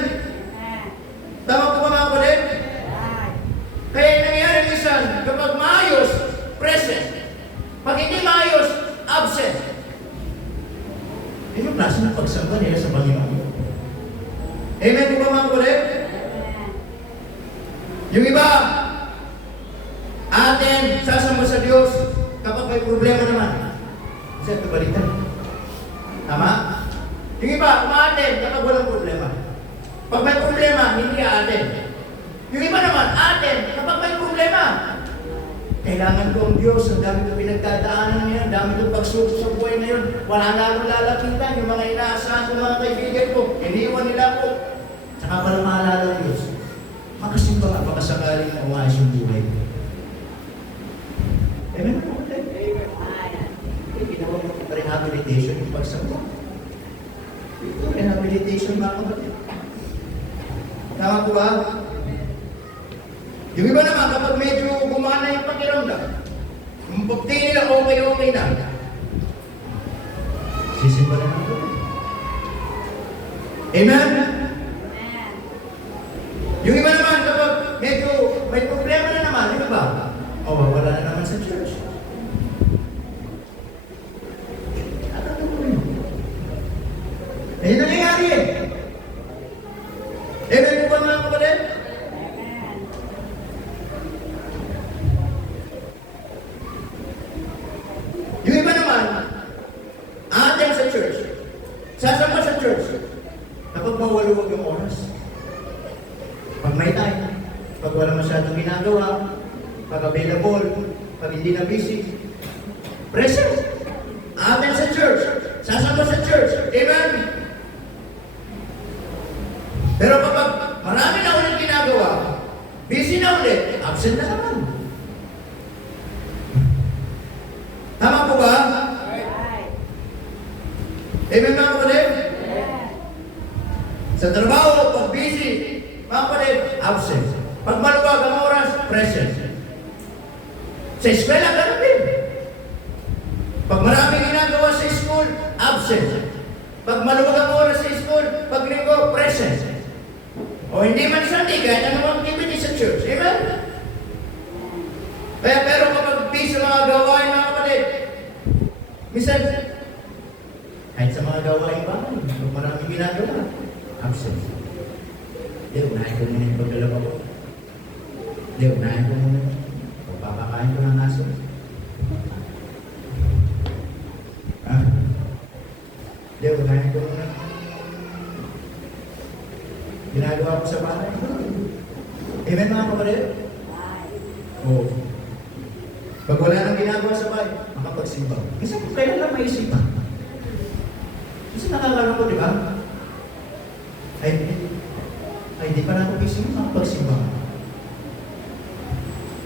Tama po ba mga kapatid? Kaya yung nangyari minsan, kapag maayos, present. Pag hindi maayos, absent. Yun yung klase ng pagsamba nila sa Panginoon. Amen po ba mga kapatid? Yung iba, atin sasamba sa Diyos kapag may problema naman. Kasi ito balita. Tama? Yung iba, umaatin kapag walang problema. Pag may problema, hindi aatin. Yung iba naman, atin kapag may problema. Kailangan ko ang Diyos, ang dami ko pinagdadaanan ngayon, ang dami kong pagsubok sa buhay ngayon. Wala na akong lalapitan, yung mga inaasahan ko mga kaibigan ko, iniwan nila ako. Tsaka pala maalala ng Diyos. Makasimba nga, baka sakaling na umayos yung buhay. Amen po. Ginawa mo rehabilitation yung pagsamba. Ito, rehabilitation mga kapatid. Tama po ba? Yung iba naman, kapag medyo gumana yung pakiramdam, kung pagtingin nila okay na, sisimba na naman. Amen? Yung iba naman, kapag medyo may problema na naman, yung iba, wala na naman sa church. Ayun nangyayari eh. Amen po ba mga kapatid? Sasama sa church. Kapag mawaluwag yung oras. Pag may time. Pag wala masyadong ginagawa. Pag available. Pag hindi na busy. Present. Amen sa church. Sasama sa church. Amen. Pero kapag marami na ulit ginagawa, busy na ulit, absent na naman. Tama po ba? Amen mga kapatid? Sa trabaho, pag busy, mga kapatid, absent. Pag maluwag ang oras, present. Sa eskwela, ganun din. Pag maraming ginagawa sa school, absent. Pag maluwag ang oras sa school, pag linggo, present. O hindi man Sunday, kahit anong activity sa church. Amen? Kaya pero kapag busy sa mga gawain, mga kapatid, minsan, kahit sa mga gawain ba, kung maraming ginagawa, absent. Hindi, unahin ko muna yung pagdalawa ko. Hindi, unahin ko muna. O papakain ko ng aso. Ha? Hindi, unahin ko muna. Ginagawa ko sa bahay. Amen mga kapatid? Oo. Pag wala nang ginagawa sa bahay, makapagsimba. Kasi kailan lang maisipan. Kasi nakakaloko, di ba? Ay, di pa na ako busy makapagsimba.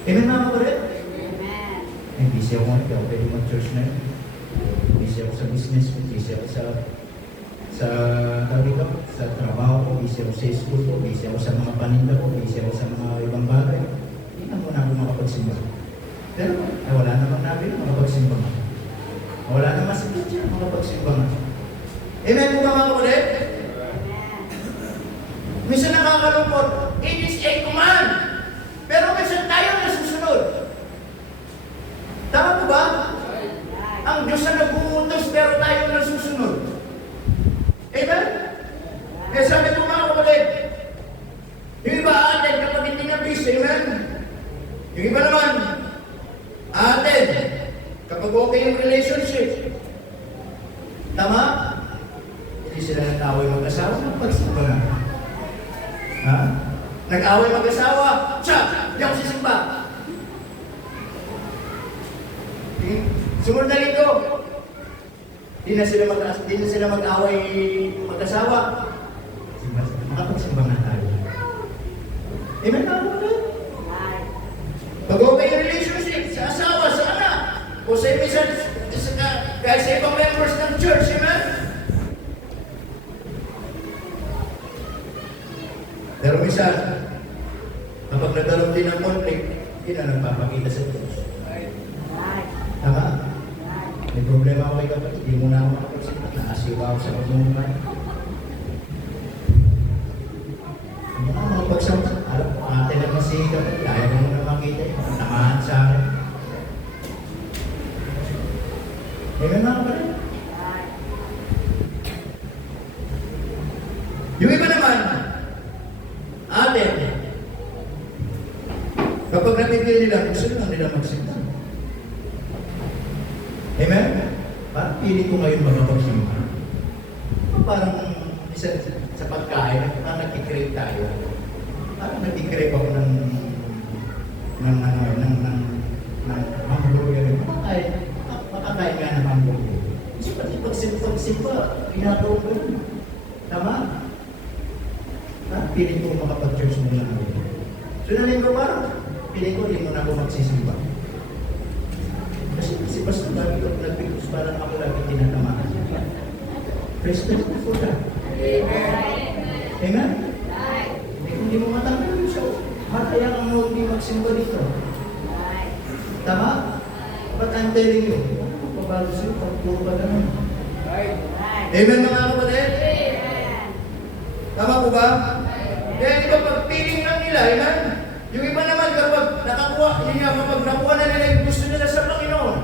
Amen mga kapatid? Amen. Ay, busy ako nga. Hindi ako pwede mag-church na yun. Busy ako sa business. Busy ako sa trabaho ko, busy ako sa school ko, busy ako sa mga paninda ko, busy ako sa mga ibang bagay. Hindi na muna ako makapagsimba. Pero wala namang nabi makapagsimba nga. Wala namang sakit siya makapagsimba nga. Amen po ba mga kapatid? Minsan nakakalungkot, it is a command. Pero minsan tayo nasusunod. Tama po ba? Ang Diyos na nag-uutos pero tayo nasusunod. Amen? Kaya sabi ko mga kapatid, yung iba atin kapag hindi na busy, amen? Yung iba naman, atin, kapag okay yung relationship, tama? Hindi sila nag-away mag-asawa, magpagsimba na. Ha? Nag-away mag-asawa, hindi ako sisimba. Sumunod na linggo, di na sila mag-away mag-asawa. Makapagsimba na tayo. Amen na ako. Pag okay yung relationship sa asawa, sa anak, o sa kahit sa ibang members ng church, amen? Pero minsan, kapag nagkaroon din ng conflict, hindi na nagpapakita sa Diyos. Tama? May problema ako kay kapatid, hindi mo na ako makapagsimba. Naasiwa ako sa pagmumay. Hindi mo na makapagsimba. Alam ko, ate lang kasi kapatid. Ayaw mo na makita yun. Tamahan sa akin. Amen mga kapatid? Yung iba naman, ate, kapag napipili nila, gusto lang nila magsimba. Amen? Parang pili ko ngayon makapagsimba. Parang isa sa pagkain, parang nag-crave tayo. Parang nag-crave ako ng hamburger. Makakain nga ng hamburger. Kasi pati pagsimba, ginagawa ko yun. Tama? Pili ko makapag-church mo lang. So nalim ko parang, pili ko, hindi mo na ako magsisimba. Kasi basta lagi ko nag-bigos, parang ako lagi tinatamaan. Praise the Lord for that. Amen? Hindi mo matanggal yung show. Kaya kang hindi magsimba dito. Tama? But I'm telling you, pabago sa'yo, pagpuro ka naman. Amen mga kapatid? Tama po ba? Kaya iba pagpiling lang nila, amen? Yung iba naman kapag nakakuha, kapag nakuha na nila yung gusto nila sa Panginoon.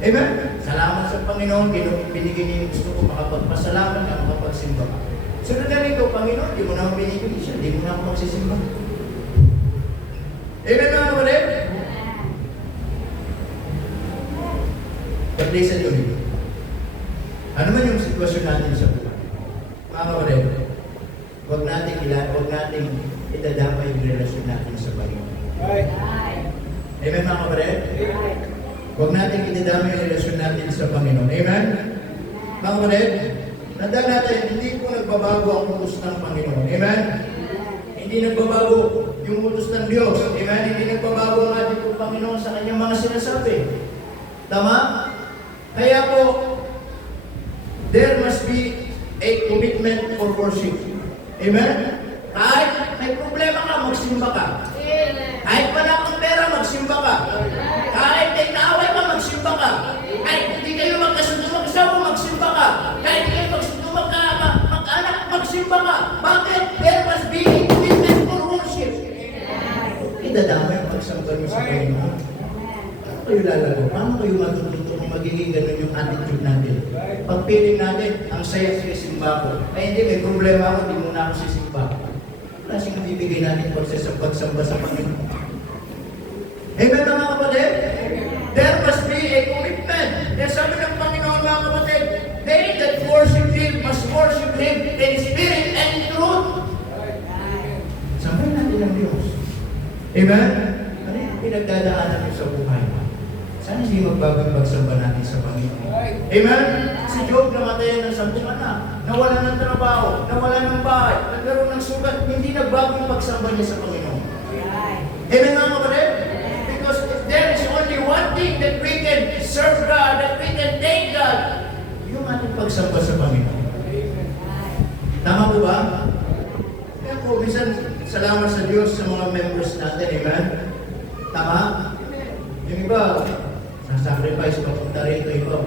Amen? Salamat sa Panginoon, binigyan niya yung gusto ko, makapagpasalamat ka, makapagsimba ka. Sunod na rin ko, Panginoon, di mo na ako binigyan siya, di mo na ako magsisimba. Amen mga kapatid? Pag-listen to me. Ano man yung sitwasyon natin sa buhay. Mga kapatid, huwag nating itadamay yung relasyon natin sa Panginoon. Amen mga kapatid? Huwag nating itadamay yung relasyon natin sa Panginoon. Amen? Mga kapatid, tandaan natin, hindi po nagbabago ang utos ng Panginoon. Amen? Hindi nagbabago yung utos ng Diyos. Amen? Hindi nagbabago ang ating Panginoon sa kanyang mga sinasabi. Tama? Kaya po, there must be a commitment for worship. Amen? Kahit may problema ka, magsimba ka. Kahit wala kang pera, magsimba ka. Kahit may kaaway ka, magsimba ka. Kahit hindi kayo magkasundo mag-asawa, magsimba ka. Kahit hindi kayo magsundo mag-anak, magsimba ka. Bakit? There must be a commitment for worship. Idadama yung pagsamba nyo sa Panginoon. Paano kayo lalago? Paano kayo matututo kung magiging ganun yung attitude natin? Pagpiling natin, ang saya sa simba ko. Ay hindi, may problema ako, hindi muna ako sisimba. Wala siyang bibigay natin pagsamba sa Panginoon. Amen mga kapatid? There must be a commitment. Kaya sabi ng Panginoon mga kapatid, they that worship Him must worship Him in spirit and in truth. Sambahin natin ang Diyos. Amen? Ano yung pinagdadaanan niyo sa buhay? Sana hindi magbago yung pagsamba natin sa Panginoon. Amen? Si Job namatay ng 10 anak, nawala ng trabaho, nawala ng bahay, nagkaroon ng sugat, hindi nagbago yung pagsamba niya sa Panginoon. Amen mga kapatid? Because there is only one thing that we can serve God, that we can thank God, yung ating pagsamba sa Panginoon. Tama po ba? Kaya po, minsan, salamat sa Diyos sa mga members natin, amen? Tama? Yung iba, sasacrifice papunta rito, iba,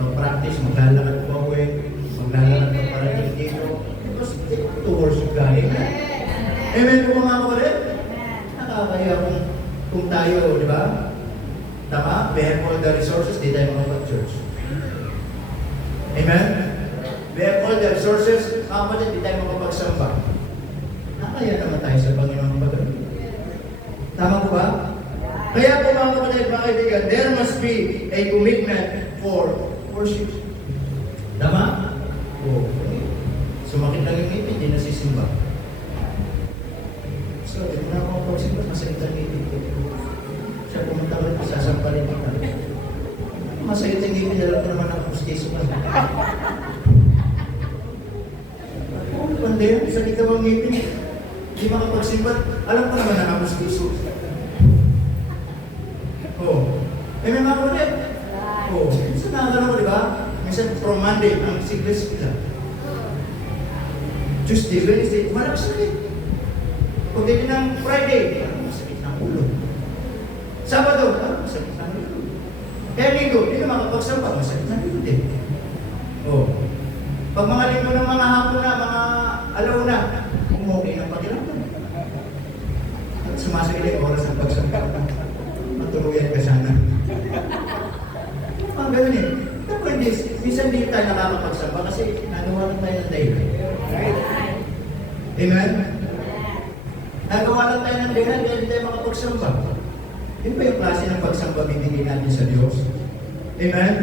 mag-practice, maglalakad pa uwi, maglalakad pa parating dito. Because to worship God, amen? Amen po mga kapatid? Nakakaya kung tayo, di ba? Tama? We have all the resources, di tayo makapag-church. Amen? We have all the resources, mga kapatid, di tayo makapagsamba. Nakaya naman tayo sa Panginoon pagdating. Tama po ba? Kaya po mga kapatid, mga kaibigan, there must be a commitment for worship. Tama? Oo. Sumakit lang yung ngipin, hindi nasisimba. So, hindi na ako pagsimba, masakit ang ngipin ko. Siya pumunta ko, sasampalin ko na. Masakit ang ngipin, alam ko naman ang pustiso ka. Ano pande yun? Sakit daw ang ngipin. Hindi makapagsimba. Alam ko naman ang pustiso. Oh. Eh, may mga kapatid. Oh. Minsan nakakala ko, di ba? Minsan from Monday, ang sickness sila. Tuesday, Wednesday, walang sakit. Pagdating ng Friday, masakit ng ulo. Sabado, masakit ng ulo. Kaya linggo, hindi na makapagsampa, masakit ng ulo din. Oh. Pag mga linggo ng mga hapon na, mga alaw na, okay ng pakiramdam. At sumasakit yung oras ng pagsampa. Matuluyan ka sana. Mga ganun eh. Tapos minsan hindi tayo nakakapagsamba kasi nagawa lang tayo ng dahilan. Amen? Nagawa lang tayo ng dahilan kaya hindi tayo makapagsamba. Yun ba yung klase ng pagsamba bibigyan natin sa Diyos? Amen?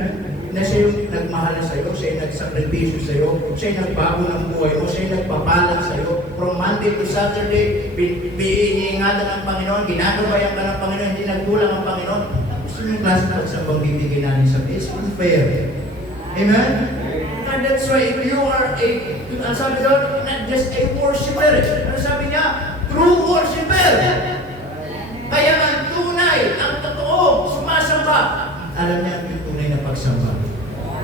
Na siya yung nagmahal sa iyo, siya yung nagsakripisyo sa iyo, siya yung nagbago ng buhay mo, siya yung nagpapalang sa iyo. From Monday to Saturday, iniingatan ng Panginoon, ginagabayan ka ng Panginoon, hindi nagkulang ang Panginoon. Tapos yung klase ng pagsambang bibigyan natin sa Diyos, it's unfair. Amen? And that's why if you are ang sabi doon, not just a worshiper. Ano sabi niya? True worshiper. Kaya ang tunay, ang totoo, sumasamba. Alam niya yung tunay na pagsamba.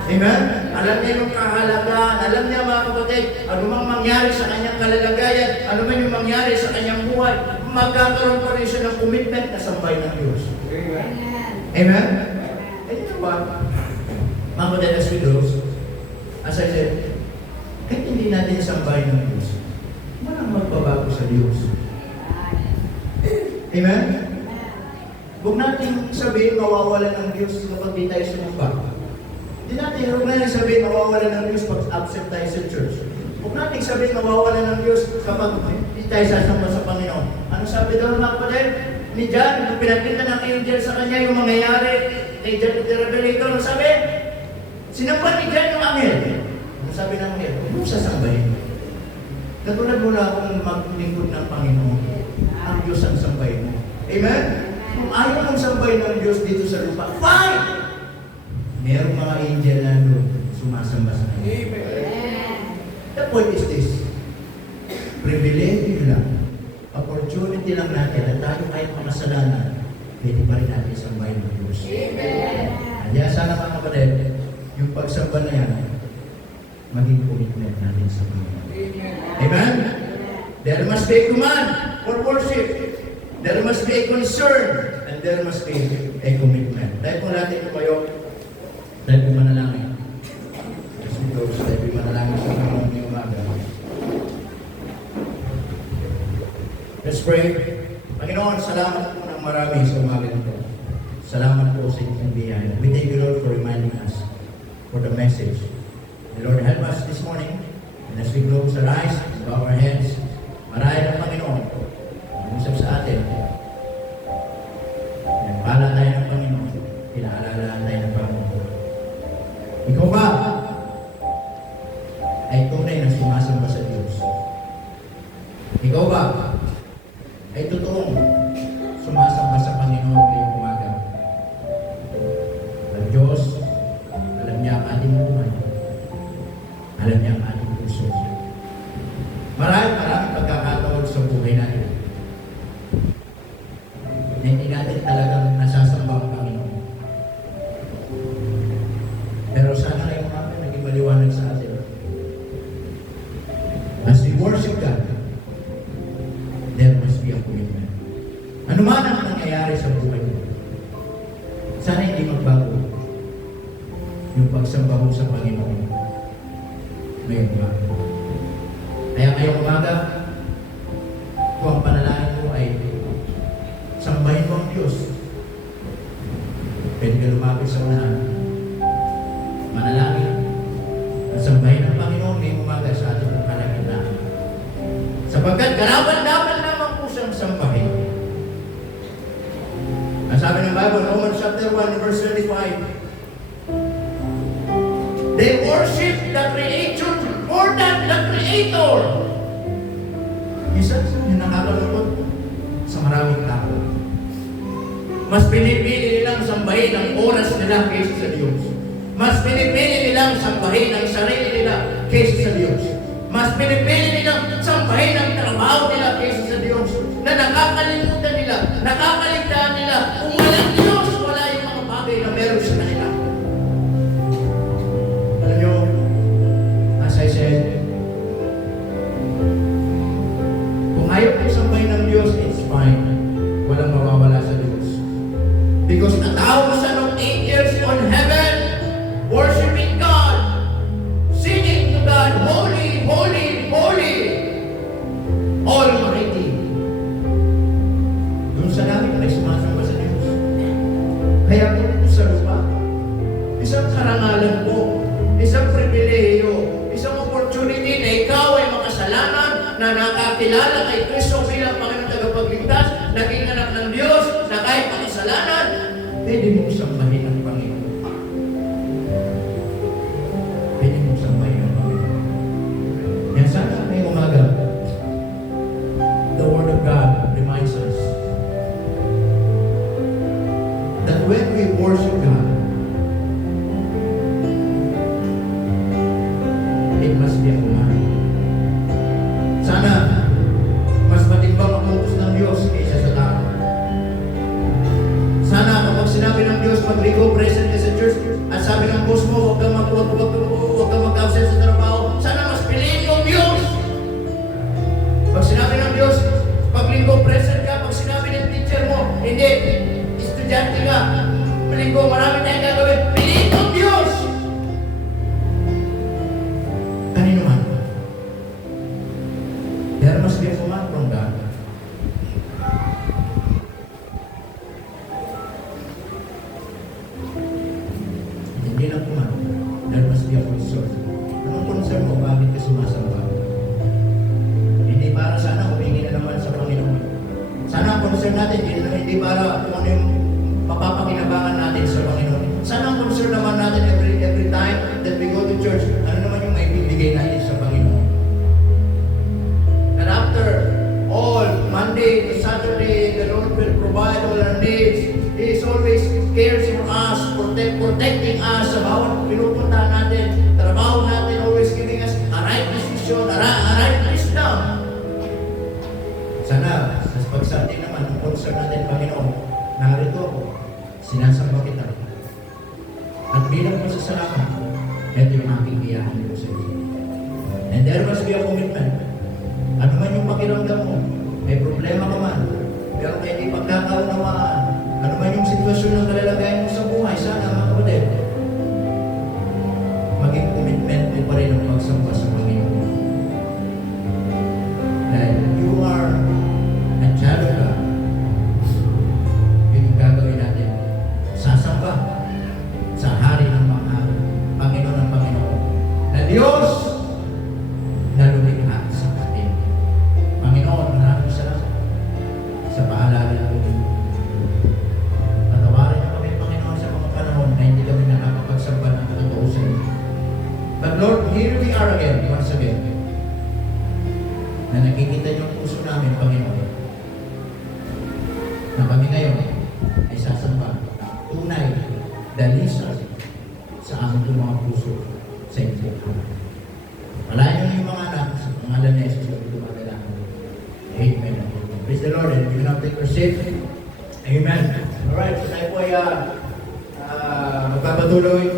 Amen? Alam niya yung kahalagaan. Alam niya mga kapatid, ano mang mangyari sa kanyang kalalagayan, ano man yung mangyari sa kanyang buhay, magkakaroon pa rin siya ng commitment na sambay ng Diyos. Amen? Amen? And you know what? Mga kapatid, as we close, as I said, kahit hindi natin sambay ng Diyos, walang magbabago sa Diyos. Amen? Huwag natin sabihin mawawalan ng Diyos kapag di tayo sumamba. Huwag natin sabihin mawawalan ng Diyos pag absent tayo sa church. Huwag natin sabihin mawawalan ng Diyos kapag di tayo sasamba sa Panginoon. Ano sabi doon mga kapatid? Ni John, nung pinakita ng angel sa kanya yung mangyayari kay John the Revelator, ano sabi? Sinamba ni John yung angel. sabi ng mga huwag mo sasambahin. Katulad mo na akong maglingkod ng Panginoon, ang Diyos ang sambahin mo. Amen? Kung ayaw mong sambahin ng Diyos dito sa lupa, fine! Merong mga angel na doon sumasamba sa kanya. Amen. The point is this, privilege lang, opportunity lang natin na tayo kahit makasalanan, pwede pa rin natin sambahin ng Diyos. Amen. Kaya sana mga kapatid, yung pagsamba na yan, maging commitment natin sa Panginoon. Amen? There must be a command for worship. There must be a concern. And there must be a commitment. Dahil po natin tumayo, dahil po manalangin. As we close, dahil po manalangin sa Panginoon ngayong umaga. Let's pray. Panginoon, salamat po ng marami sa umaga nito. Salamat po sa inyong biyaya. We thank you, Lord, for reminding us for the message. The Lord, help us this morning. And as we close our eyes, bow our heads, marahin ang Panginoon. Mag-usap sa atin. Nagpala tayo ng Panginoon. Pinaalala tayo ng Panginoon. Ikaw ba ay tunay na sumasamba sa Diyos? Ikaw ba ay totoong sumasamba sa Panginoon ngayong umaga? Ang Diyos, alam niya ang ating buhay. Alam niya ang ating puso. Maraming pagkakataon sa buhay natin na hindi natin talagang nasasamba ang Panginoon. Pero sana ngayong umaga naging maliwanag sa atin. As we worship God, there must be a commitment. Ano man ang nangyayari sa buhay mo, sana hindi magbago yung pagsamba mo sa Panginoon ngayong umaga. Kaya ngayong umaga, kung ang panalangin mo ay sambahin mo ang Diyos, pwede ka lumapit sa unahan, manalangin, at sambahin ang Panginoon ngayong umaga sa ating kalagitnaan. Sapagkat karapat-dapat naman po siyang sambahin. Ang sabi ng Bible, Romans chapter 1, verse 25, they worship the creature more than the Creator. Isa yung nakakalungkot sa maraming tao. Mas pinipili nilang sambahin ang oras nila kaysa sa Diyos. Mas pinipili nilang sambahin ang sarili nila kaysa sa Diyos. Mas pinipili nilang sambahin ang trabaho nila kaysa sa Diyos. Na nakakalimutan nila, nakakaligtaan nila. Kung walang Diyos, wala yung mga bagay na meron sa kanila. Alam nyo, as I said, kung ayaw po sambahin ng Diyos, it's fine. Walang mawawala sa Diyos. Because 1,008 years on heaven, worshiping God, singing to God, holy, holy, holy, Almighty. Doon sa namin na sumasamba sa Diyos. Kaya po sa lupa, isang karangalan po, isang pribilehiyo, isang opportunity na ikaw ay makasalanan, na nakakilala kay Kristo bilang Panginoon tagapagligtas, naging anak ng Diyos, na kahit makasalanan, pwede mong sambahin ang Panginoon. Pwede mong sambahin ang Panginoon. Yan sana ngayong umaga, the Word of God reminds us that when we worship God, it must be a command. Sana mas matimbang ang utos ng Diyos kaysa sa tao. Sana kapag sinabi ng Diyos, mag-ligo, present ka sa church, at sabi ng boss mo, huwag kang mag-absent sa trabaho, sana mas piliin mo ang Diyos. Pag sinabi ng Diyos, pag-ligo, present ka, pag sinabi ng teacher mo, hindi, estudyante ka, pag-ligo, marami tayong gagawin, piliin mo ang Diyos. Kanino man? There must be a command from God. Hindi lang command. There must be a concern. Anong concern mo? Bakit ka sumasamba? Hindi para sana humingi na naman sa Panginoon. Sana ang concern natin, hindi para kung ano yung mapapakinabangan natin sa Panginoon. Sana ang concern naman natin every time that we go to church, ano naman yung may natin, trabaho natin, always giving us a right decision, a right wisdom. Sana, sa pagsati naman, ang concern natin, Panginoon, narito ako, sinasamba kita. At bilang masasalamat, ito yung aking iyahan ko sa iyo. And there must be a commitment. Ano man yung pakiramdam mo, may problema ka man, pero may di pagkakaunawaan, ano man yung sitwasyon ng kalalagayan mo sa buhay, sana mga kapatid, maging commitment mo pa rin ang pagsamba sa Panginoon. Dahil you are a child of God. Yun yung gagawin natin. Sasamba sa hari ng mga Panginoon ng Panginoon. Na Diyos na lumikha sa atin. Panginoon, maraming salamat sa paalala ko. Patawarin niyo kami, Panginoon, sa mga panahon na hindi kami nakakapagsamba ng totoo sa iyo. But Lord, here we are again, once again, na nakikita niyo ang puso namin, Panginoon, na kami ngayon ay sasamba ng tunay, dalisay sa aming mga puso sa inyo. Palayan niyo yung mga anak sa pangalan ni Jesus na dumadalangin. Amen. Praise the Lord, and we can now take our seat. Amen. Alright, so tayo po ay magpapatuloy.